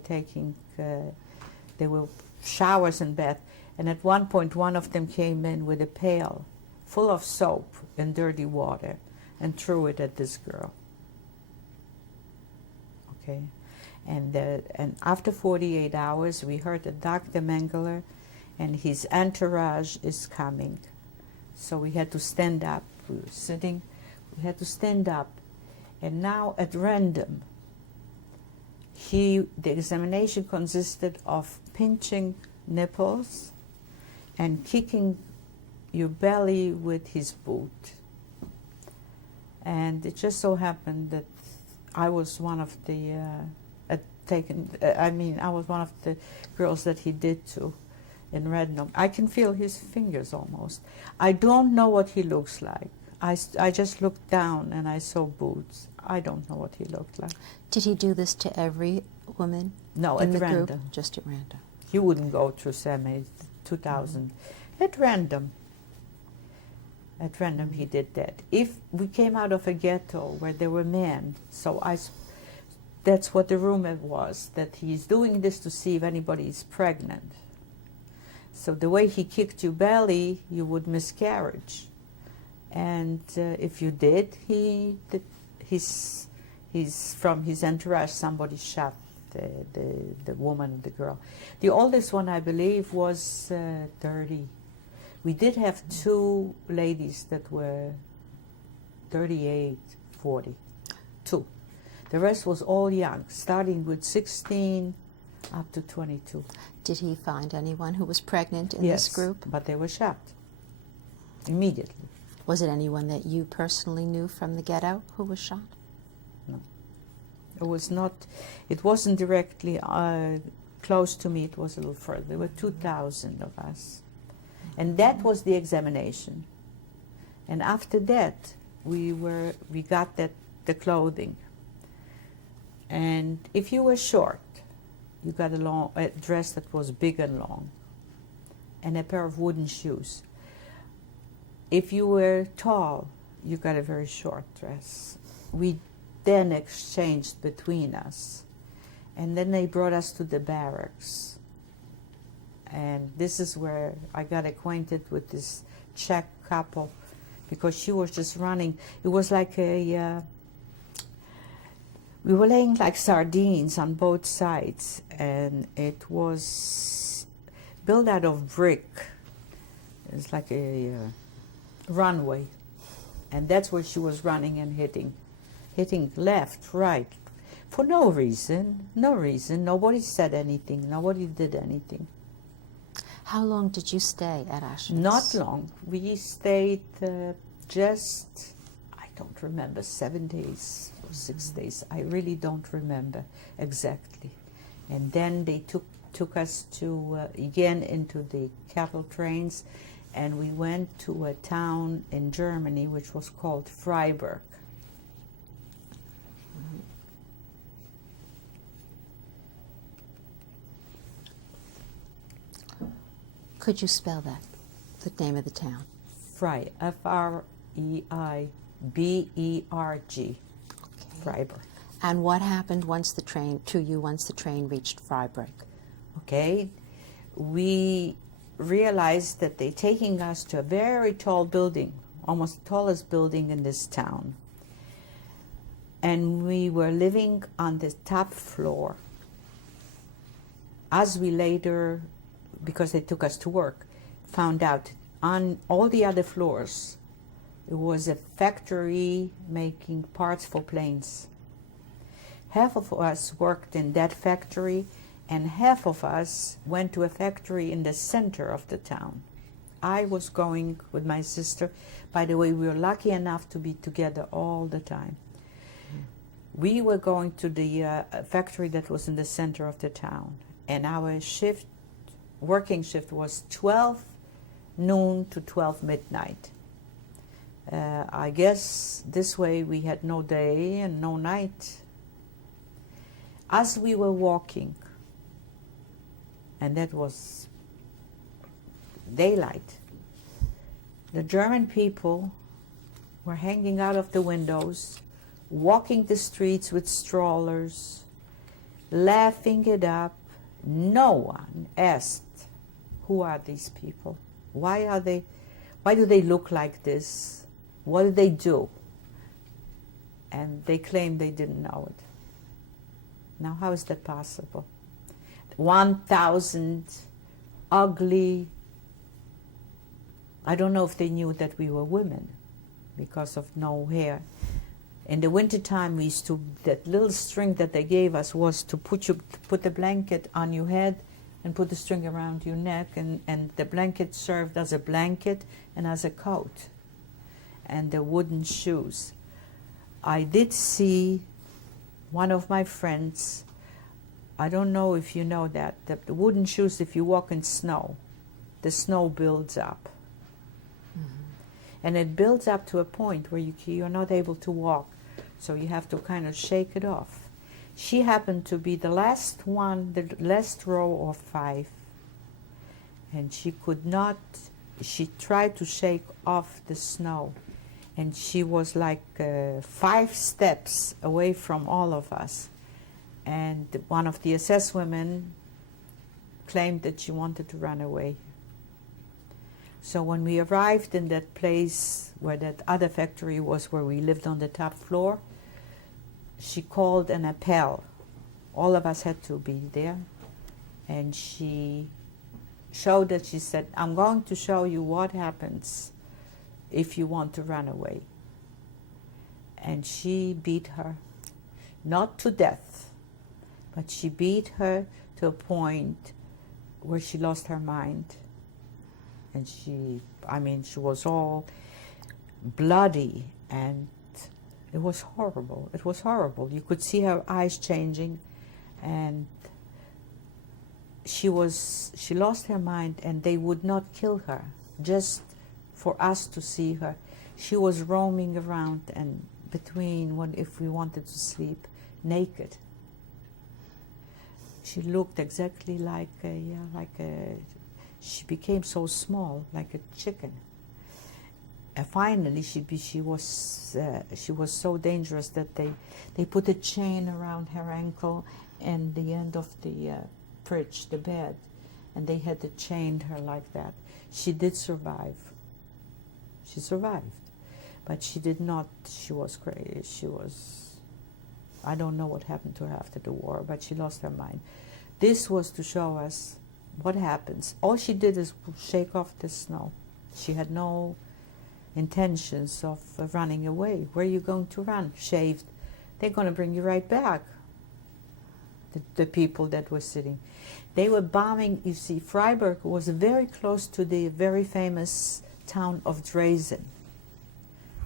showers and baths. And at one point, one of them came in with a pail full of soap and dirty water and threw it at this girl. Okay, and after 48 hours, we heard that Dr. Mengele and his entourage is coming. So we had to stand up. We were sitting. We had to stand up. And now, at random, the examination consisted of pinching nipples and kicking your belly with his boot. And it just so happened that I was one of the I was one of the girls that he did to in Rednum. I can feel his fingers almost. I don't know what he looks like. I just looked down and I saw boots. I don't know what he looked like. Did he do this to every woman? No, in at the random. group? Just at random. He wouldn't go through SEME 2000. At random. At random he did that. If we came out of a ghetto where there were men, that's what the rumor was, that he's doing this to see if anybody is pregnant. So the way he kicked your belly, you would miscarriage. And if you did, he's from his entourage, somebody shot the woman, the girl. The oldest one, I believe, was 30. We did have two ladies that were 38, 40. Two. The rest was all young, starting with 16 up to 22. Did he find anyone who was pregnant in Yes, this group? but they were shot immediately. Was it anyone that you personally knew from the ghetto who was shot? No. It wasn't directly close to me, it was a little further. There were 2,000 of us. And that was the examination. And after that, we got the clothing. And if you were short, you got a dress that was big and long, and a pair of wooden shoes. If you were tall, you got a very short dress. We then exchanged between us. And then they brought us to the barracks. And this is where I got acquainted with this Czech couple, because she was just running. It was like we were laying like sardines on both sides, and it was built out of brick. It's like a runway, and that's where she was running and hitting left, right, for no reason. Nobody said anything. Nobody did anything. How long did you stay at Auschwitz? Not long. We stayed just, I don't remember, 7 days or 6 days. I really don't remember exactly. And then they took took us to again into the cattle trains, and we went to a town in Germany which was called Freiburg. Could you spell that, the name of the town? F-R-E-I-B-E-R-G, Freiburg. And what happened once the train reached Freiburg? Okay, we realized that they're taking us to a very tall building, almost the tallest building in this town. And we were living on the top floor. As we later, because they took us to work, found out on all the other floors, it was a factory making parts for planes. Half of us worked in that factory, and half of us went to a factory in the center of the town. I was going with my sister. By the way, we were lucky enough to be together all the time. We were going to the factory that was in the center of the town, and our working shift was 12 noon to 12 midnight. I guess this way we had no day and no night. As we were walking, and that was daylight, the German people were hanging out of the windows, walking the streets with strollers, laughing it up. No one asked, who are these people? Why do they look like this? What do they do? And they claimed they didn't know it. Now, how is that possible? 1,000 ugly, I don't know if they knew that we were women because of no hair. In the wintertime, we used to, that little string that they gave us was to put the blanket on your head and put the string around your neck, and the blanket served as a blanket and as a coat, and the wooden shoes. I did see one of my friends, I don't know if you know that, the wooden shoes, if you walk in snow, the snow builds up. And it builds up to a point where you're not able to walk, so you have to kind of shake it off. She happened to be the last one, the last row of 5, and she could not, she tried to shake off the snow, and she was like 5 steps away from all of us. And one of the SS women claimed that she wanted to run away. So when we arrived in that place where that other factory was, where we lived on the top floor, she called an appel. All of us had to be there. And she showed us, she said, I'm going to show you what happens if you want to run away. And she beat her, not to death, but she beat her to a point where she lost her mind. And she was all bloody, and it was horrible. It was horrible. You could see her eyes changing, and she lost her mind, and they would not kill her, just for us to see her. She was roaming around and between if we wanted to sleep, naked. She looked exactly she became so small, like a chicken. And finally, she was so dangerous that they put a chain around her ankle and the end of the fridge, the bed, and they had to chain her like that. She did survive. She survived, but she did not. She was crazy. I don't know what happened to her after the war, but she lost her mind. This was to show us what happens. All she did is shake off the snow. She had no intentions of running away. Where are you going to run? Shaved. They're going to bring you right back. The people that were sitting. They were bombing, you see, Freiburg was very close to the very famous town of Dresden,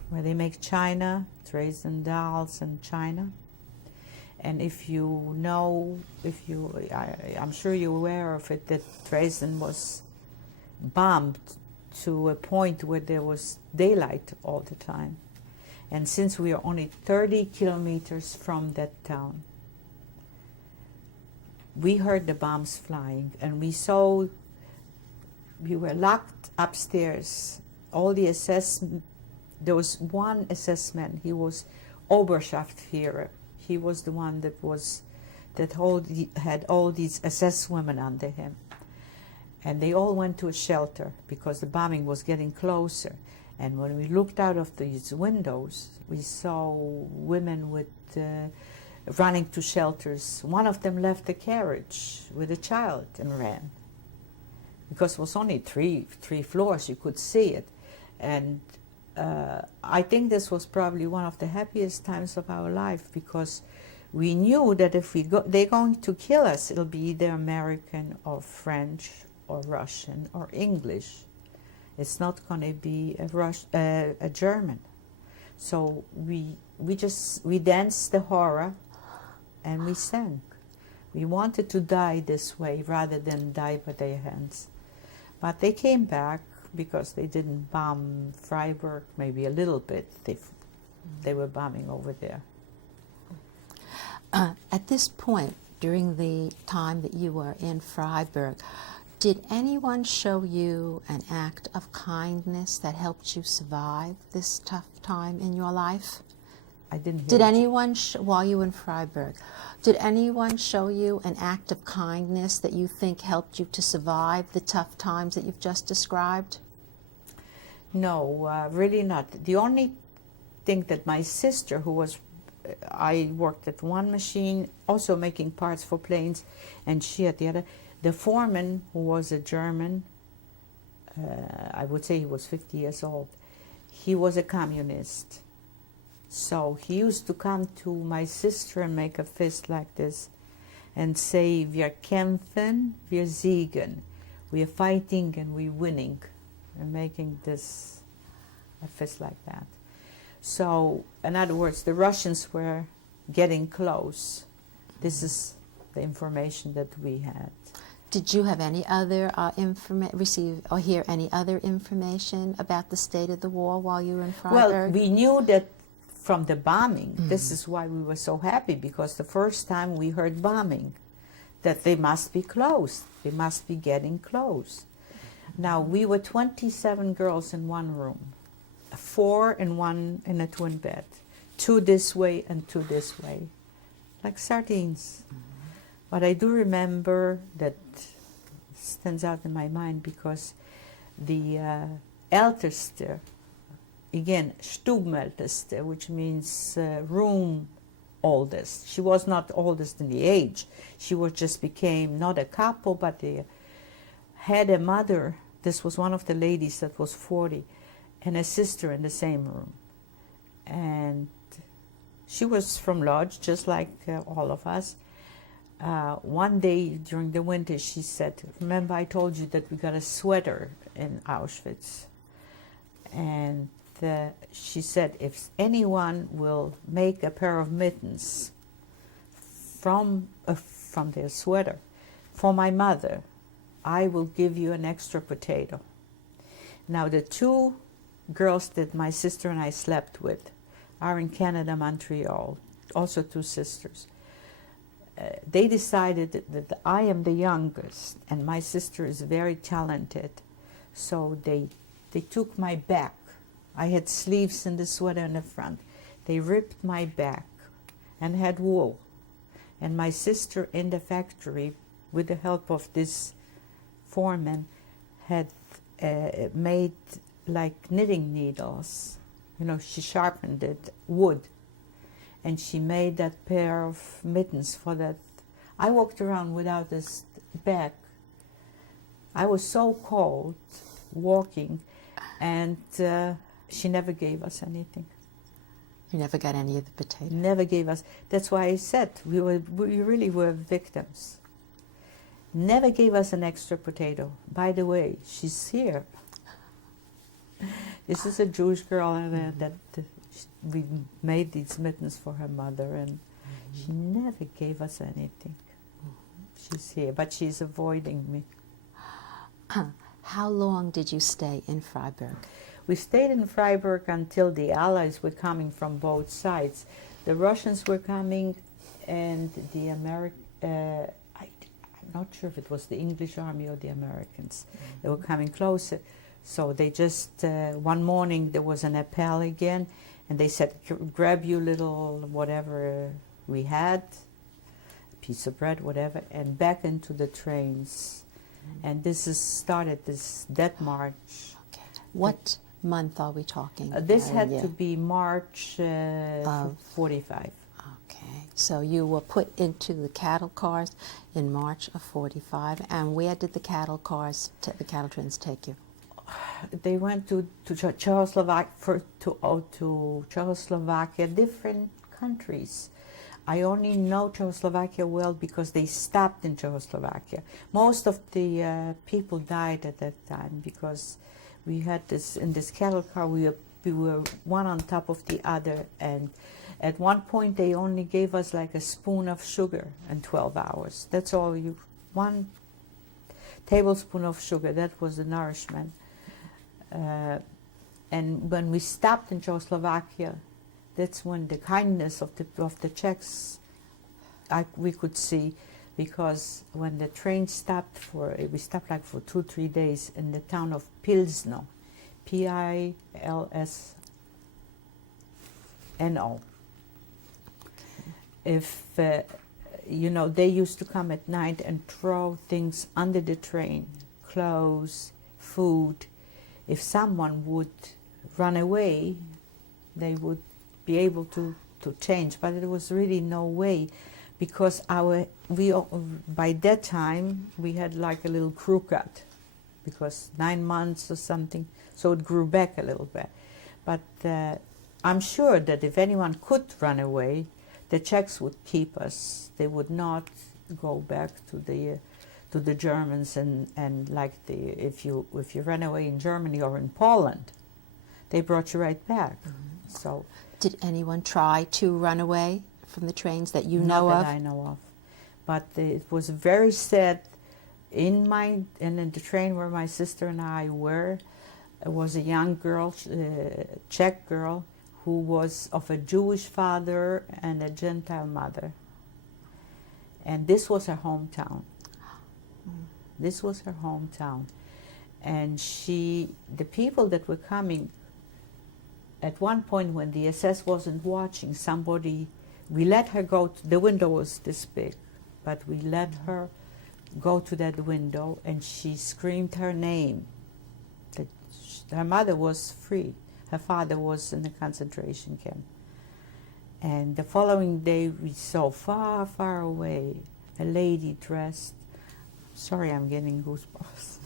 where they make china, Dresden dolls and china. And if you know, I'm sure you're aware of it, that Dresden was bombed to a point where there was daylight all the time. And since we are only 30 kilometers from that town, we heard the bombs flying, and we were locked upstairs. All the there was one SS man, he was Oberschaftsführer. He was the one that had all these SS women under him. And they all went to a shelter because the bombing was getting closer. And when we looked out of these windows, we saw women running to shelters. One of them left the carriage with a child and ran. Because it was only three floors, you could see it. And I think this was probably one of the happiest times of our life, because we knew that if they're going to kill us, it'll be either American or French or Russian or English. It's not going to be a German. So we danced the horror, and we sang. We wanted to die this way rather than die by their hands. But they came back because they didn't bomb Freiburg, maybe a little bit. They were bombing over there. At this point, during the time that you were in Freiburg, did anyone show you an act of kindness that helped you survive this tough time in your life? I didn't hear Did anyone, while you were in Freiburg, did anyone show you an act of kindness that you think helped you to survive the tough times that you've just described? No, really not. The only thing that my sister, I worked at one machine, also making parts for planes, and she at the other. The foreman, who was a German, I would say he was 50 years old, he was a communist. So he used to come to my sister and make a fist like this and say, "Wir kämpfen, wir siegen." We are fighting and we're winning. And making a fist like that. So, in other words, the Russians were getting close. This is the information that we had. Did you have any other receive or hear any other information about the state of the war while you were in Freiburg? Well, we knew that from the bombing. This is why we were so happy, because the first time we heard bombing, that they must be close. They must be getting close. Now, we were 27 girls in one room, 4 in a twin bed, 2 this way and 2 this way, like sardines. But I do remember that stands out in my mind because the älteste, again, Stubenälteste, which means room oldest. She was not oldest in the age. She just became not a couple, but had a mother. This was one of the ladies that was 40, and a sister in the same room. And she was from Lodz, just like all of us. One day during the winter, she said, "Remember I told you that we got a sweater in Auschwitz?" And she said, "If anyone will make a pair of mittens from their sweater for my mother, I will give you an extra potato." Now, the 2 girls that my sister and I slept with are in Canada, Montreal, also 2 sisters. They decided that I am the youngest and my sister is very talented. So they took my back. I had sleeves in the sweater in the front. They ripped my back and had wool. And my sister in the factory, with the help of this foreman, had made like knitting needles. You know, she sharpened it, wood. And she made that pair of mittens for that. I walked around without this bag. I was so cold walking, and she never gave us anything. You never got any of the potatoes? Never gave us. That's why I said we really were victims. Never gave us an extra potato. By the way, she's here. This is a Jewish girl that we made these mittens for her mother, and She never gave us anything. She's here, but she's avoiding me. How long did you stay in Freiburg? We stayed in Freiburg until the Allies were coming from both sides. The Russians were coming, and the I'm not sure if it was the English army or the Americans. They were coming closer. So they just, one morning there was an appel again, and they said, grab your little whatever we had, a piece of bread, whatever, and back into the trains. And this is started this Death March. Okay. What month are we talking? This had to be March 45. Okay, so you were put into the cattle cars in March of 45, and where did the cattle cars, the cattle trains take you? They went to Czechoslovakia, to Czechoslovakia, different countries. I only know Czechoslovakia well because they stopped in Czechoslovakia. Most of the people died at that time because we had this, in this cattle car, we were one on top of the other, and at one point they only gave us like a spoon of sugar in 12 hours. That's all, one tablespoon of sugar, that was the nourishment. And when we stopped in Czechoslovakia, that's when the kindness of the Czechs we could see, because when the train stopped we stopped like for 2-3 days in the town of Pilsno, Pilsno. If you know, they used to come at night and throw things under the train, clothes, food. If someone would run away, they would be able to change, but there was really no way, because by that time we had like a little crew cut, because 9 months or something, so it grew back a little bit. But I'm sure that if anyone could run away, the Czechs would keep us. They would not go back to the Germans, and like if you ran away in Germany or in Poland, they brought you right back. Mm-hmm. So, did anyone try to run away from the trains that you know not of? that I know of, but it was very sad. In the train where my sister and I were, was a young girl, Czech girl, who was of a Jewish father and a Gentile mother, and this was her hometown. This was her hometown, and the people that were coming, at one point when the SS wasn't watching, we let her go, the window was this big, but we let her go to that window, and she screamed her name. Her mother was free, her father was in a concentration camp. And the following day we saw far, far away a lady dressed, sorry, I'm getting goosebumps.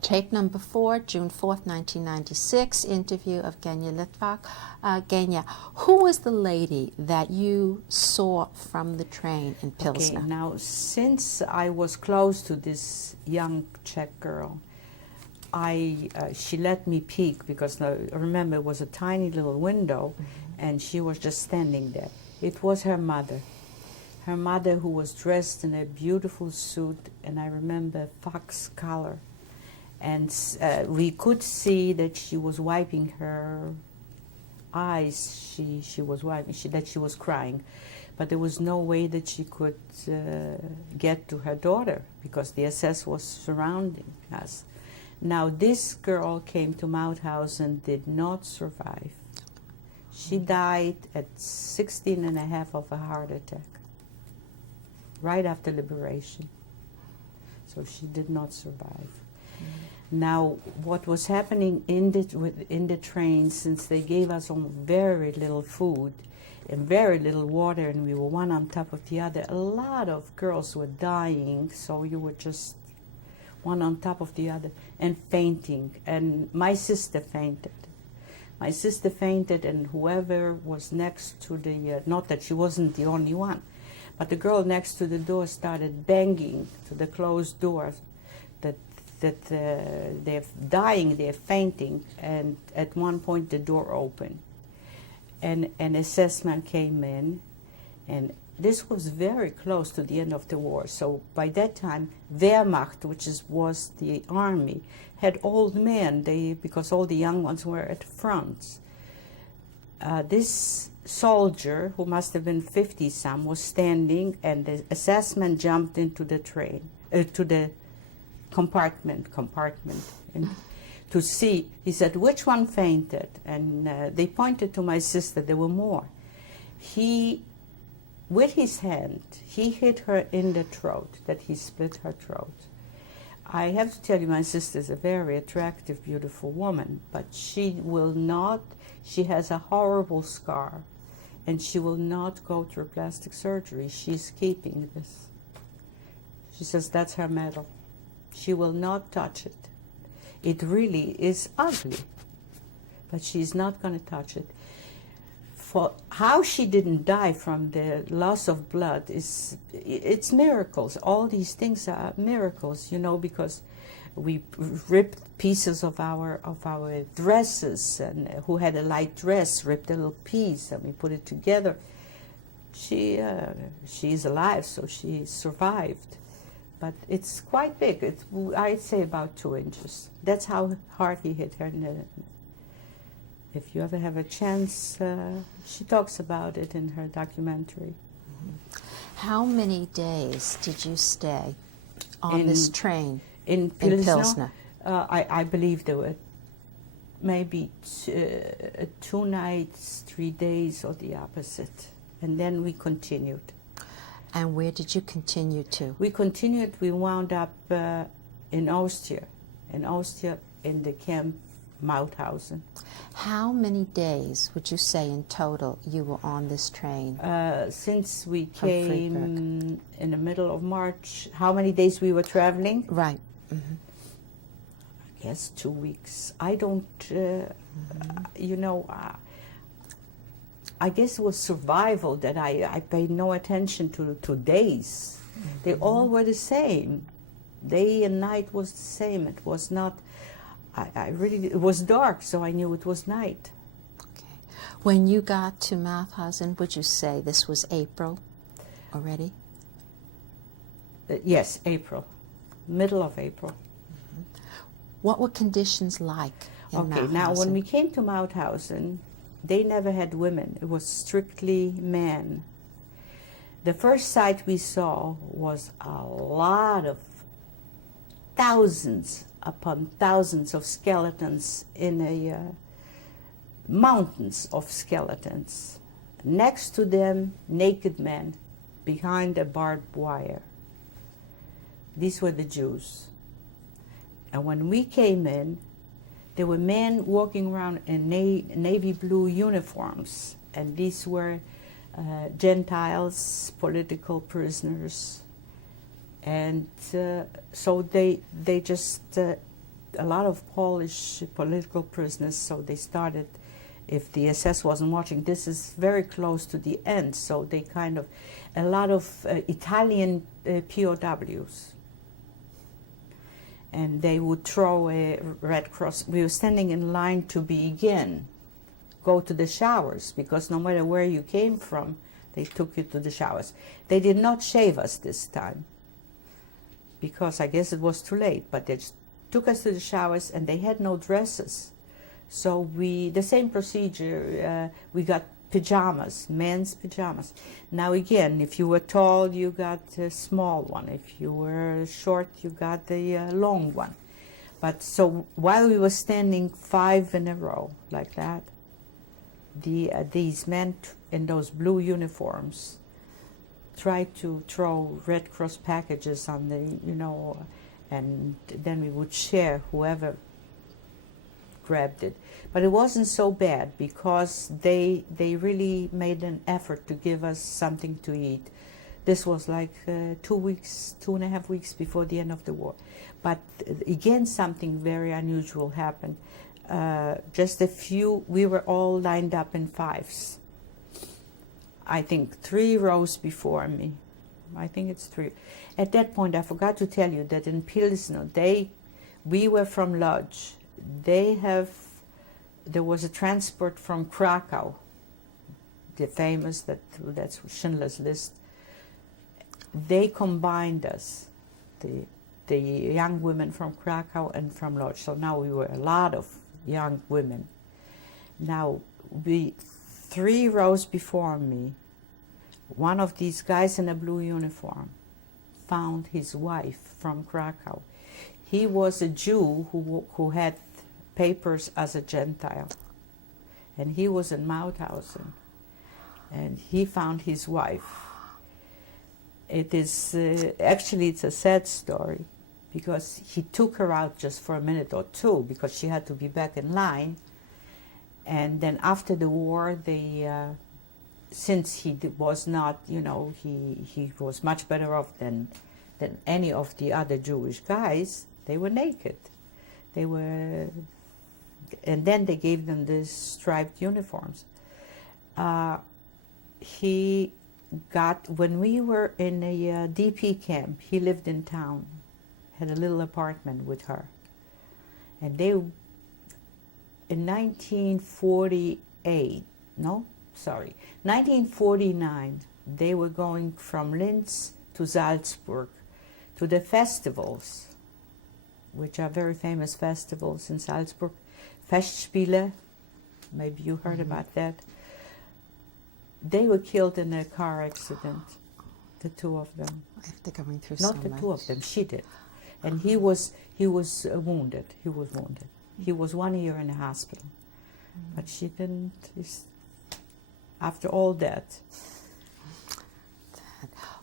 Tape number 4, June 4th, 1996, interview of GeniaLitwok. Genia, who was the lady that you saw from the train in Pilsner? Okay, now, since I was close to this young Czech girl, she let me peek, because remember, it was a tiny little window, mm-hmm. and she was just standing there. It was her mother. Her mother, who was dressed in a beautiful suit, and I remember fox color. And we could see that she was wiping her eyes. She was wiping. That she was crying, but there was no way that she could get to her daughter because the SS was surrounding us. Now this girl came to Mauthausen and did not survive. She died at 16 and a half of a heart attack, right after liberation. So she did not survive. Now, what was happening in the train, since they gave us very little food and very little water, and we were one on top of the other, a lot of girls were dying, so you were just one on top of the other, and fainting. And my sister fainted. My sister fainted, and whoever was next to the, not that she wasn't the only one, but the girl next to the door started banging to the closed door that they're dying, they're fainting, and at one point the door opened. And an assessment came in, and this was very close to the end of the war. So by that time, Wehrmacht, which was the army, had old men, because all the young ones were at the front. This soldier, who must have been 50-some, was standing, and the assessment jumped into the train, to the compartment, and to see. He said, which one fainted? And they pointed to my sister. There were more. He, with his hand, he hit her in the throat, that he split her throat. I have to tell you, my sister is a very attractive, beautiful woman, but she will not, she has a horrible scar, and she will not go through plastic surgery. She's keeping this. She says that's her medal. She will not touch it. It really is ugly, but she's not going to touch it. For how she didn't die from the loss of blood it's miracles. All these things are miracles, you know, because we ripped pieces of our dresses, and who had a light dress ripped a little piece, and we put it together. She's alive, so she survived. But it's quite big. I'd say about 2 inches. That's how hard he hit her. If you ever have a chance, she talks about it in her documentary. How many days did you stay on this train in Pilsner? I believe there were maybe 2 nights, 3 days, or the opposite. And then we continued. And where did you continue to? We continued. We wound up in Austria. In the camp Mauthausen. How many days would you say in total you were on this train? Since we came in the middle of March, how many days we were traveling? Right. Mm-hmm. I guess 2 weeks. I don't, you know, I guess it was survival that I paid no attention to days. Mm-hmm. They all were the same. Day and night was the same. It was not, it was dark, so I knew it was night. Okay. When you got to Mauthausen, would you say this was April already? Yes, April. Middle of April. Mm-hmm. What were conditions like in Mauthausen? Okay, now when we came to Mauthausen, they never had women. It was strictly men. The first sight we saw was a lot of thousands upon thousands of skeletons in a mountains of skeletons. Next to them, naked men behind a barbed wire. These were the Jews. And when we came in, there were men walking around in navy blue uniforms, and these were Gentiles, political prisoners. And so they just, a lot of Polish political prisoners, so they started, if the SS wasn't watching, this is very close to the end, so they kind of, a lot of Italian POWs. And they would throw a Red Cross. We were standing in line to begin, go to the showers, because no matter where you came from, they took you to the showers. They did not shave us this time, because I guess it was too late, but they just took us to the showers, and they had no dresses. So the same procedure, we got pajamas, men's pajamas. Now again, if you were tall, you got a small one. If you were short, you got the long one. But so while we were standing 5 in a row like that, these men in those blue uniforms tried to throw Red Cross packages on the, you know, and then we would share whoever grabbed it. But it wasn't so bad, because they really made an effort to give us something to eat. This was like 2.5 weeks before the end of the war. But again, something very unusual happened. We were all lined up in fives. I think 3 rows before me. I think it's 3. At that point, I forgot to tell you that in Pilsno, we were from Lodz. There was a transport from Krakow, the famous, that's Schindler's List. They combined us, the young women from Krakow and from Lodz. So now we were a lot of young women. Now, 3 rows before me, one of these guys in a blue uniform found his wife from Krakow. He was a Jew who had papers as a Gentile, and he was in Mauthausen, and he found his wife. It is actually, it's a sad story, because he took her out just for a minute or two because she had to be back in line. And then after the war, since he was not, he was much better off than any of the other Jewish guys. They were naked. And then they gave them these striped uniforms. When we were in a DP camp, he lived in town, had a little apartment with her. And in 1949, they were going from Linz to Salzburg to the festivals, which are very famous festivals in Salzburg. Festspiele, maybe you heard about that. They were killed in a car accident, the 2 of them. After going through Not the 2 of them, she did. And he was wounded. He was wounded. He was 1 year in the hospital. But she didn't, after all that.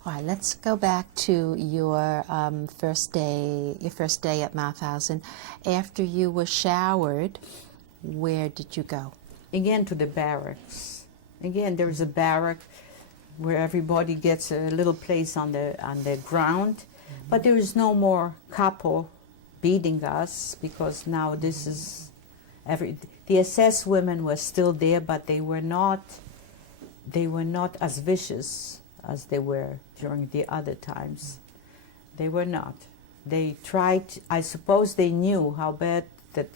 All right, let's go back to your first day at Mauthausen. After you were showered, where did you go? Again, to the barracks. Again, there's a barrack where everybody gets a little place on the ground, but there is no more capo beating us, because now this is the SS women were still there, but they were not as vicious as they were during the other times. They were not. They tried, I suppose they knew how bad that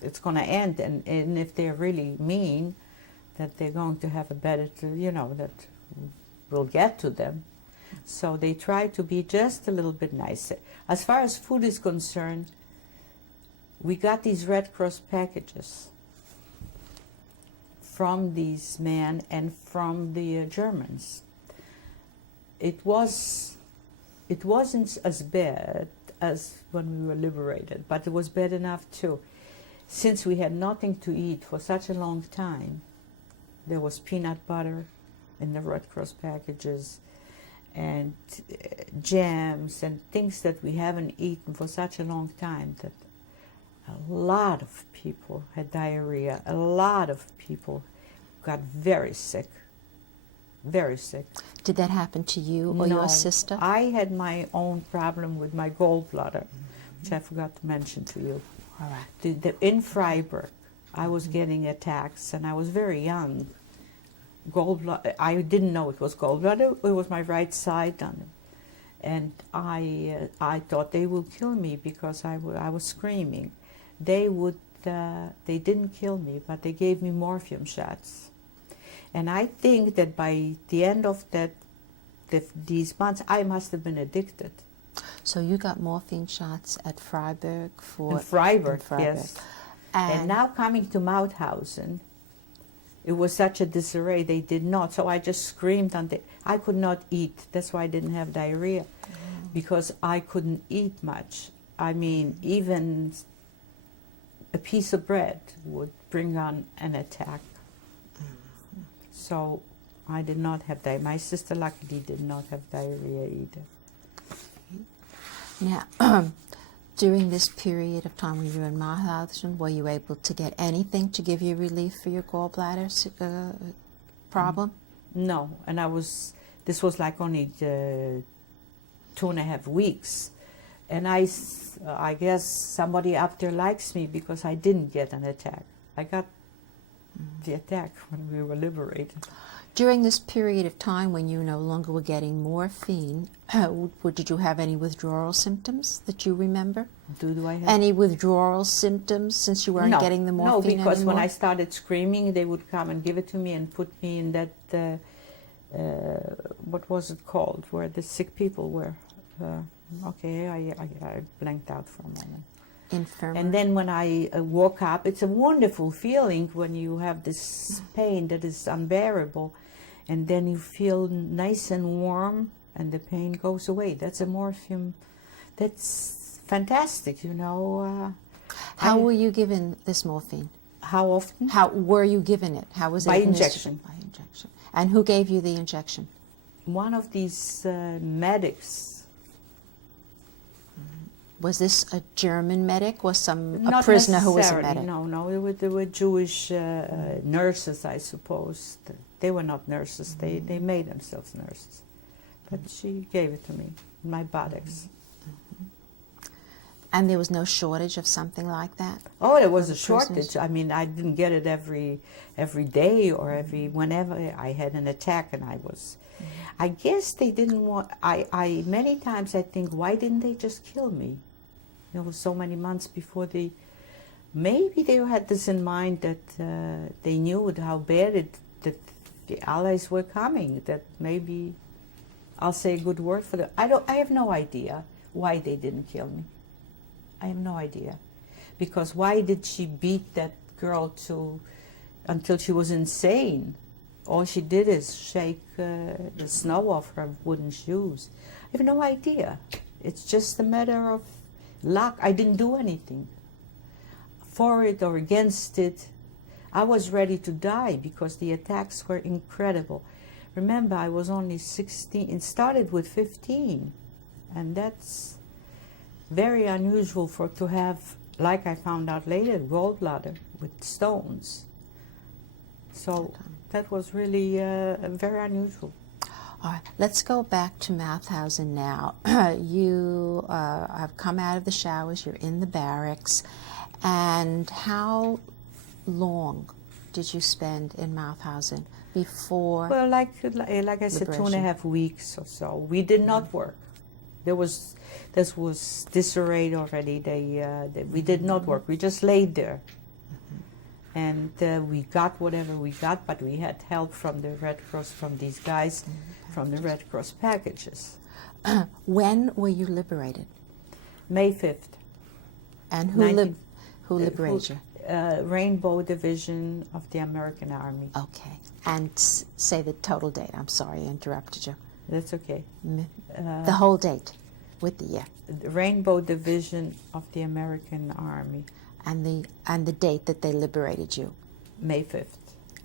it's going to end, and if they're really mean, that they're going to have a better, that will get to them. So they try to be just a little bit nicer. As far as food is concerned, we got these Red Cross packages from these men and from the Germans. It wasn't as bad as when we were liberated, but it was bad enough too. Since we had nothing to eat for such a long time, there was peanut butter in the Red Cross packages, and jams and things that we haven't eaten for such a long time, that a lot of people had diarrhea. A lot of people got very sick. Very sick. Did that happen to you or your sister? I had my own problem with my gallbladder, which I forgot to mention to you. All right. In Freiburg, I was getting attacks, and I was very young. Gallbladder, I didn't know it was gallbladder. It was my right side on it, and I thought they would kill me because I was screaming. They didn't kill me, but they gave me morphine shots. And I think that by the end of these months, I must have been addicted. So you got morphine shots at Freiburg In Freiburg, yes. And now coming to Mauthausen, it was such a disarray. They did not. So I just screamed I could not eat. That's why I didn't have diarrhea, because I couldn't eat much. I mean, even a piece of bread would bring on an attack. So I did not have diarrhea. My sister luckily did not have diarrhea either. Now, during this period of time when you were in Mauthausen, were you able to get anything to give you relief for your gallbladder problem? No, and the This was like only 2.5 weeks. And I guess somebody up there likes me because I didn't get an attack. I got the attack when we were liberated. During this period of time when you no longer were getting morphine, did you have any withdrawal symptoms that you remember? Do I have any withdrawal symptoms since you weren't getting the morphine anymore? No, because when I started screaming, they would come and give it to me and put me in that, what was it called, where the sick people were. Okay, I blanked out for a moment. Infirmary. And then when I woke up, it's a wonderful feeling when you have this pain that is unbearable, and then you feel nice and warm, and the pain goes away. That's a morphine. That's fantastic, you know. How were you given this morphine? How often? How were you given it? How was it by administered? injection. By injection. And who gave you the injection? One of these medics. Was this a German medic or a Not prisoner who was a necessarily, medic? No, they were Jewish nurses, I suppose. They were not nurses. They made themselves nurses. But she gave it to me, my buttocks. And there was no shortage of something like that? Oh, there was a prisoners? shortage. I mean, I didn't get it every day or whenever I had an attack, and I was. I guess they didn't want. I many times I think, why didn't they just kill me? It was so many months before they. Maybe they had this in mind that they knew how bad that the Allies were coming. That maybe I'll say a good word for them. I have no idea why they didn't kill me. I have no idea, because why did she beat that girl until she was insane? All she did is shake the snow off her wooden shoes. I have no idea. It's just a matter of luck. I didn't do anything for it or against it. I was ready to die because the attacks were incredible. Remember, I was only 16. It started with 15, and that's very unusual to have, like I found out later, gallbladder with stones. So that was really very unusual. All right, let's go back to Mauthausen now. You have come out of the showers, you're in the barracks, and how long did you spend in Mauthausen before? Well, like I said, 2.5 weeks or so. We did not work. This was disarrayed already. We did not work. We just laid there. And we got whatever we got, but we had help from the Red Cross, from these guys, from the Red Cross packages. When were you liberated? May 5th. And who liberated you? Rainbow Division of the American Army. Okay. And say the total date. I'm sorry I interrupted you. That's okay. The whole date with the year. The Rainbow Division of the American Army. And the date that they liberated you. May 5th,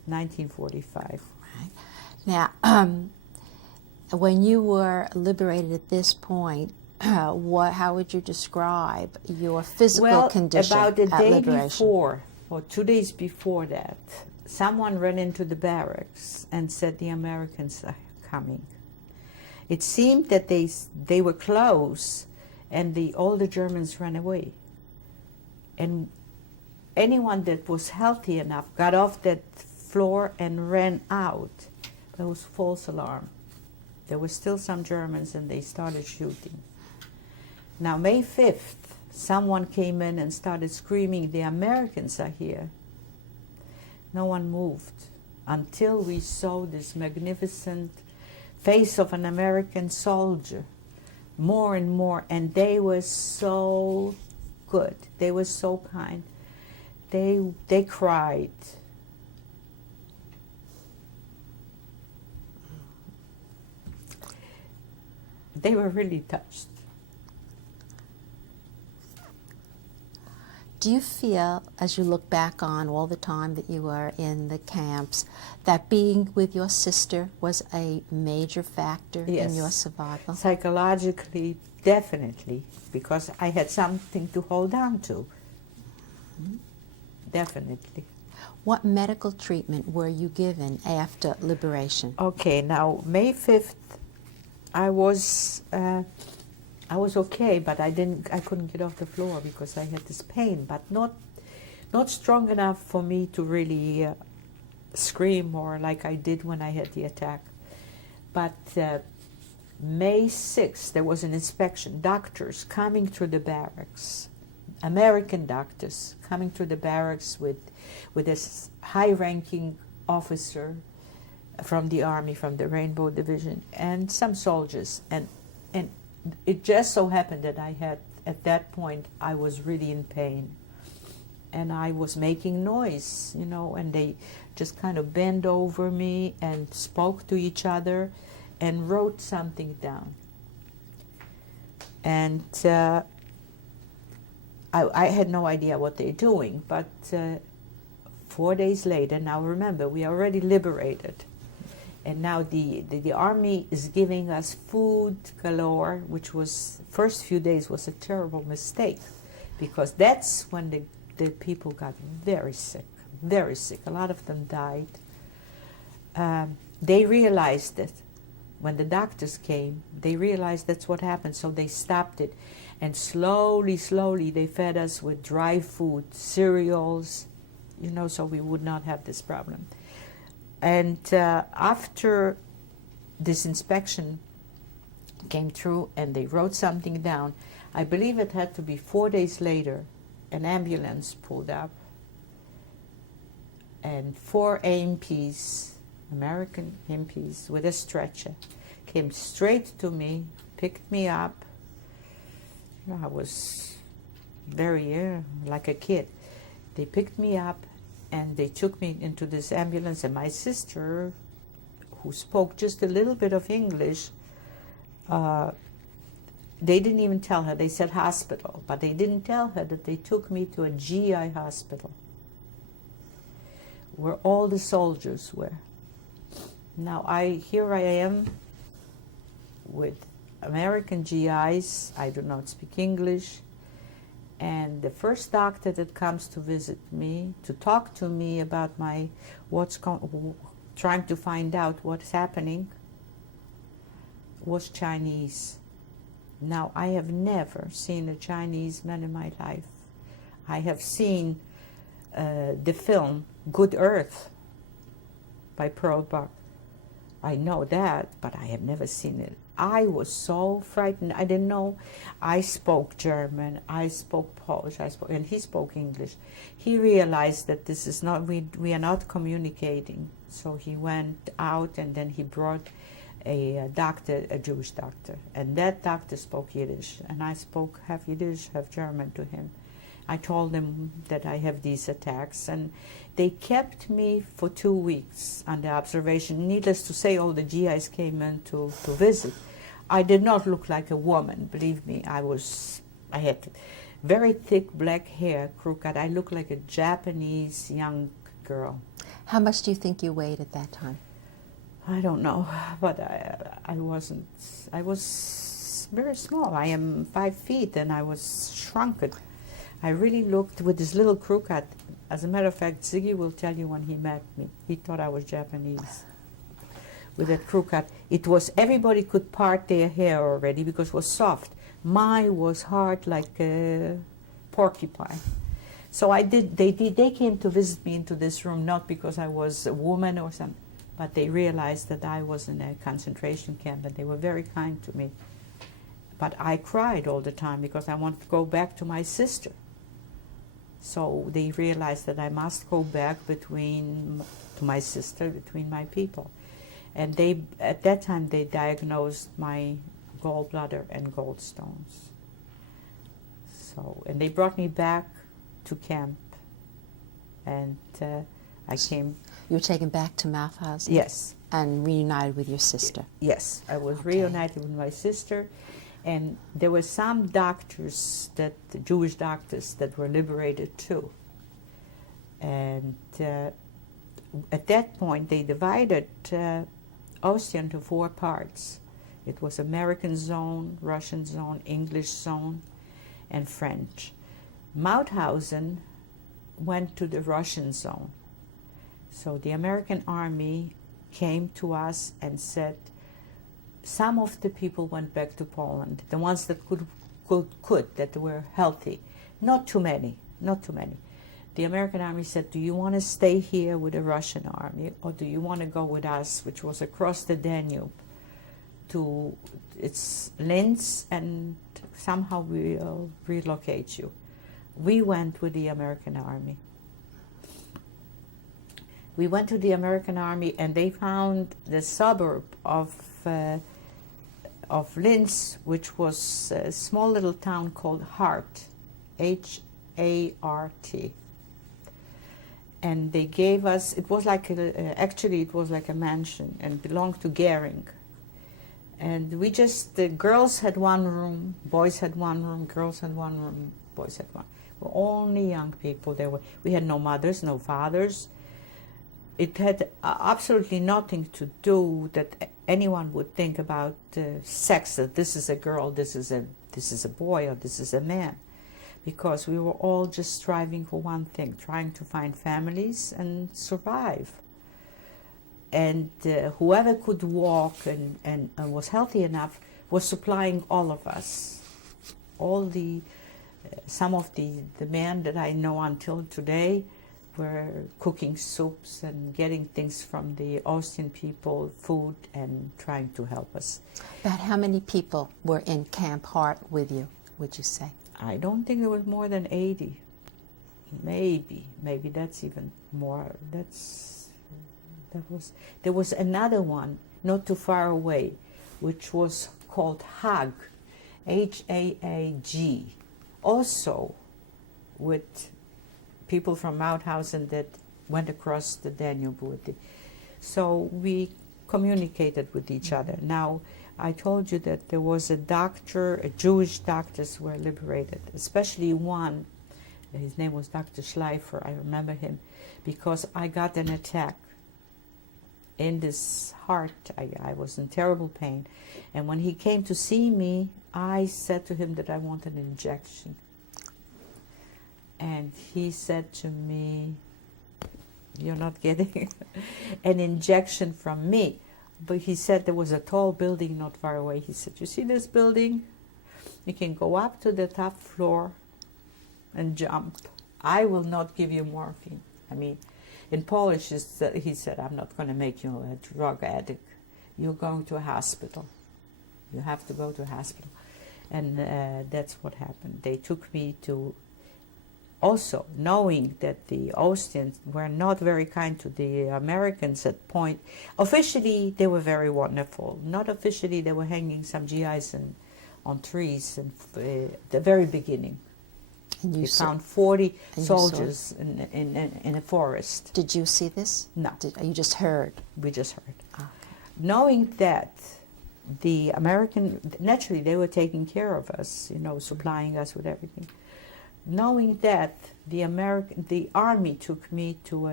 1945. Right. Now, when you were liberated at this point, how would you describe your physical condition about a at day liberation? before, or 2 days before that, someone ran into the barracks and said the Americans are coming. It seemed that they were close, and all the Germans ran away. And anyone that was healthy enough got off that floor and ran out. That was false alarm. There were still some Germans, and they started shooting. Now, May 5th, someone came in and started screaming, "The Americans are here." No one moved until we saw this magnificent face of an American soldier, more and more, and they were so good. They were so kind. They cried. They were really touched. Do you feel, as you look back on all the time that you were in the camps, that being with your sister was a major factor in your survival? Psychologically, definitely, because I had something to hold on to. Definitely. What medical treatment were you given after liberation? Okay, now May 5th, I was okay, but I couldn't get off the floor because I had this pain, but not strong enough for me to really scream or like I did when I had the attack. But May 6th, there was an inspection. Doctors coming through the barracks, American doctors coming through the barracks with this high-ranking officer from the army, from the Rainbow Division, and some soldiers. And it just so happened that at that point, I was really in pain. And I was making noise, and they just kind of bent over me and spoke to each other and wrote something down. And I had no idea what they're doing, but 4 days later, now remember, we are already liberated. And now the army is giving us food galore, which was, first few days was a terrible mistake, because that's when the people got very sick, very sick. A lot of them died. They realized it. When the doctors came, they realized that's what happened, so they stopped it. And slowly, slowly, they fed us with dry food, cereals, so we would not have this problem. And after this inspection came through and they wrote something down, I believe it had to be 4 days later, an ambulance pulled up and 4 AMPs, American MPs, with a stretcher, came straight to me, picked me up. I was very like a kid. They picked me up and they took me into this ambulance, and my sister, who spoke just a little bit of English, they didn't even tell her. They said hospital, but they didn't tell her that they took me to a GI hospital where all the soldiers were. Now here I am with American GIs. I do not speak English. And the first doctor that comes to visit me, to talk to me about trying to find out what's happening, was Chinese. Now, I have never seen a Chinese man in my life. I have seen the film Good Earth by Pearl Buck. I know that, but I have never seen it. I was so frightened. I didn't know. I spoke German, I spoke Polish, and he spoke English. He realized that this is not, we are not communicating. So he went out and then he brought a doctor, a Jewish doctor. And that doctor spoke Yiddish. And I spoke half Yiddish, half German to him. I told them that I have these attacks, and they kept me for 2 weeks under observation. Needless to say, all the GIs came in to visit. I did not look like a woman, believe me. I had very thick black hair, crooked. I looked like a Japanese young girl. How much do you think you weighed at that time? I don't know, but I wasn't. I was very small. I am 5 feet, and I was shrunken. I really looked with this little crew cut. As a matter of fact, Ziggy will tell you when he met me, he thought I was Japanese. With that crew cut, it was, everybody could part their hair already because it was soft. Mine was hard like a porcupine. So they came to visit me into this room, not because I was a woman or something, but they realized that I was in a concentration camp, and they were very kind to me. But I cried all the time because I wanted to go back to my sister. So they realized that I must go back to my sister, between my people. And at that time, they diagnosed my gallbladder and gallstones. And they brought me back to camp. And I came. You were taken back to Mauthausen? Yes. And reunited with your sister? Yes, I was reunited with my sister. And there were some doctors, the Jewish doctors, that were liberated too. And at that point, they divided Austria into 4 parts. It was American zone, Russian zone, English zone, and French. Mauthausen went to the Russian zone. So the American Army came to us and said, some of the people went back to Poland, the ones that could, that were healthy. Not too many, not too many. The American Army said, do you want to stay here with the Russian Army, or do you want to go with us, which was across the Danube, to its Linz, and somehow we'll relocate you. We went with the American Army. We went to the American Army, and they found the suburb of Linz, which was a small little town called Hart, H-A-R-T. And they gave us, it was like, actually it was like a mansion and belonged to Goering. And we just, the girls had one room, boys had one room, girls had one room, boys had one. We were only young people. We had no mothers, no fathers. It had absolutely nothing to do that anyone would think about sex, that this is a girl, this is a boy, or this is a man. Because we were all just striving for one thing, trying to find families and survive. And whoever could walk and was healthy enough was supplying all of us. Some of the men that I know until today were cooking soups and getting things from the Austrian people, food, and trying to help us. About how many people were in Camp Hart with you, would you say? I don't think there was more than 80. Maybe that's even more. There was another one not too far away, which was called Haag, H-A-A-G, also with people from Mauthausen that went across the Danube with it. So we communicated with each other. Now, I told you that there was a Jewish doctors were liberated, especially one. His name was Dr. Schleifer. I remember him because I got an attack in this heart. I was in terrible pain. And when he came to see me, I said to him that I want an injection. And he said to me, you're not getting an injection from me. But he said there was a tall building not far away. He said, you see this building? You can go up to the top floor and jump. I will not give you morphine. I mean, in Polish, he said, I'm not going to make you a drug addict. You're going to a hospital. You have to go to a hospital. And that's what happened. They took me to, also knowing that the Austrians were not very kind to the Americans at point. Officially, they were very wonderful. Not officially, they were hanging some GIs on trees and the very beginning. We found 40 soldiers in a forest. Did you see this? No. You just heard? We just heard. Okay. Knowing that the naturally they were taking care of us, supplying us with everything. Knowing that the army took me to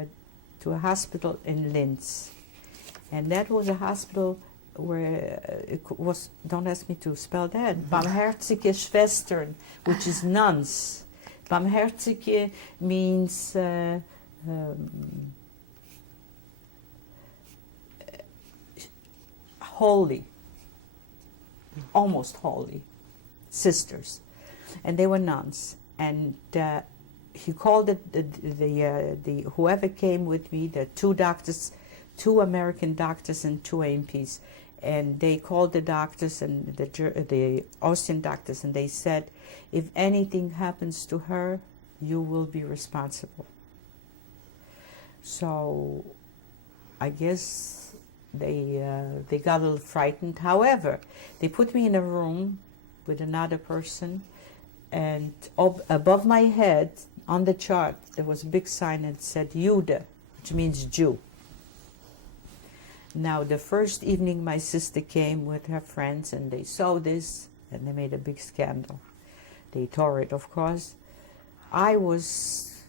a hospital in Linz. And that was a hospital where it was, don't ask me to spell that, Barmherzige Schwestern, which is nuns. Barmherzige means holy, almost holy, sisters. And they were nuns. And he called it the whoever came with me, the two doctors, 2 American doctors and 2 AMPs, and they called the doctors and the Austrian doctors, and they said, if anything happens to her, you will be responsible. So I guess they got a little frightened. However, they put me in a room with another person, and above my head on the chart there was a big sign that said Jude, which means Jew. Now, the first evening my sister came with her friends and they saw this and they made a big scandal. They tore it, of course. I was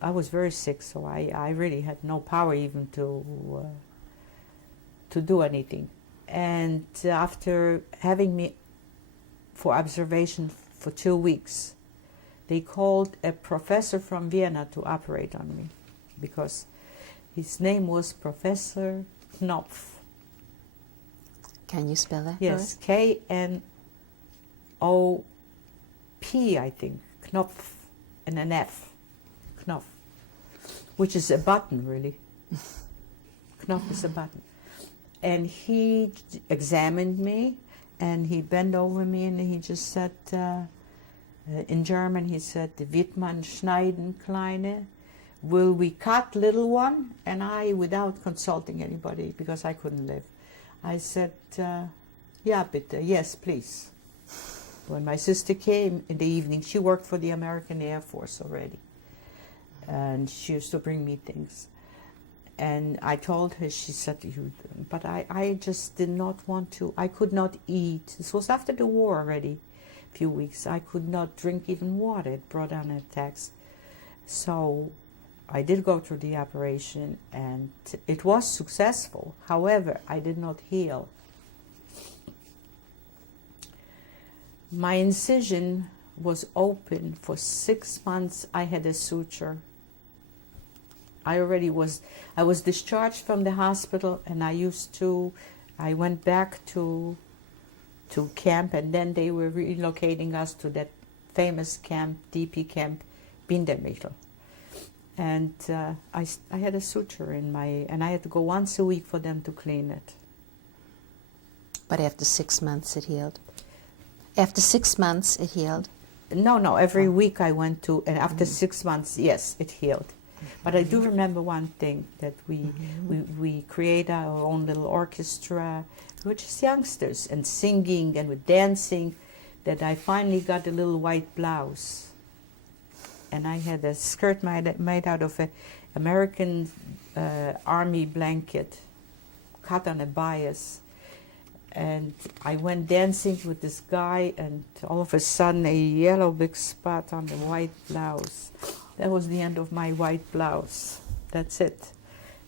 very sick, so I really had no power even to do anything. And after having me for observation for 2 weeks, they called a professor from Vienna to operate on me because His name was Professor Knopf. Can you spell that? Yes, K-N-O-P, I think. Knopf and an F. Knopf. Which is a button, really. Knopf is a button. And he examined me, and he bent over me, and he just said, in German, he said, "Wird man schneiden, Kleine? Will we cut, little one?" And I, without consulting anybody, because I couldn't live, I said, "Ja, bitte, yes, please." When my sister came in the evening, she worked for the American Air Force already, and she used to bring me things. And I told her, she said, but I just did not want to, I could not eat. This was after the war already, a few weeks. I could not drink even water. It brought on attacks. So I did go through the operation, and it was successful. However, I did not heal. My incision was open for 6 months. I had a suture. I was discharged from the hospital, and I went back to camp, and then they were relocating us to that famous camp, DP camp, Bindermichel. And I had a suture in my, and I had to go once a week for them to clean it. But after 6 months it healed? After 6 months it healed? No, every week I went to, and after 6 months, yes, it healed. But I do remember one thing, that we create our own little orchestra. We were just youngsters, and singing and with dancing, that I finally got a little white blouse. And I had a skirt made out of an American army blanket, cut on a bias. And I went dancing with this guy, and all of a sudden a yellow big spot on the white blouse. That was the end of my white blouse. That's it.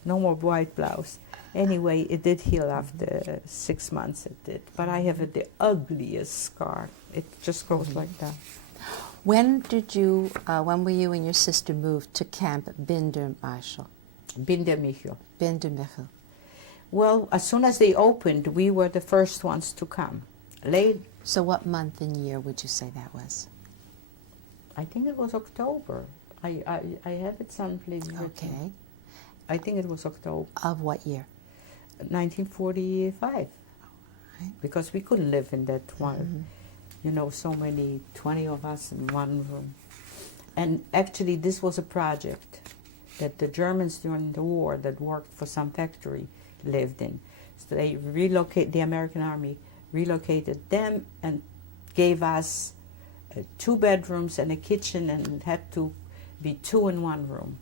No more white blouse. Anyway, it did heal after 6 months, it did. But I have the ugliest scar. It just goes like that. When were you and your sister moved to Camp Bindermichel? Bindermichel. Bindermichel. Well, as soon as they opened, we were the first ones to come. So what month and year would you say that was? I think it was October. I have it someplace written. Okay. I think it was October. Of what year? 1945. Right. Because we couldn't live in that one, so many, 20 of us in one room. And actually this was a project that the Germans during the war that worked for some factory lived in. So the American Army relocated them and gave us 2 bedrooms and a kitchen, and it had to be 2 in one room.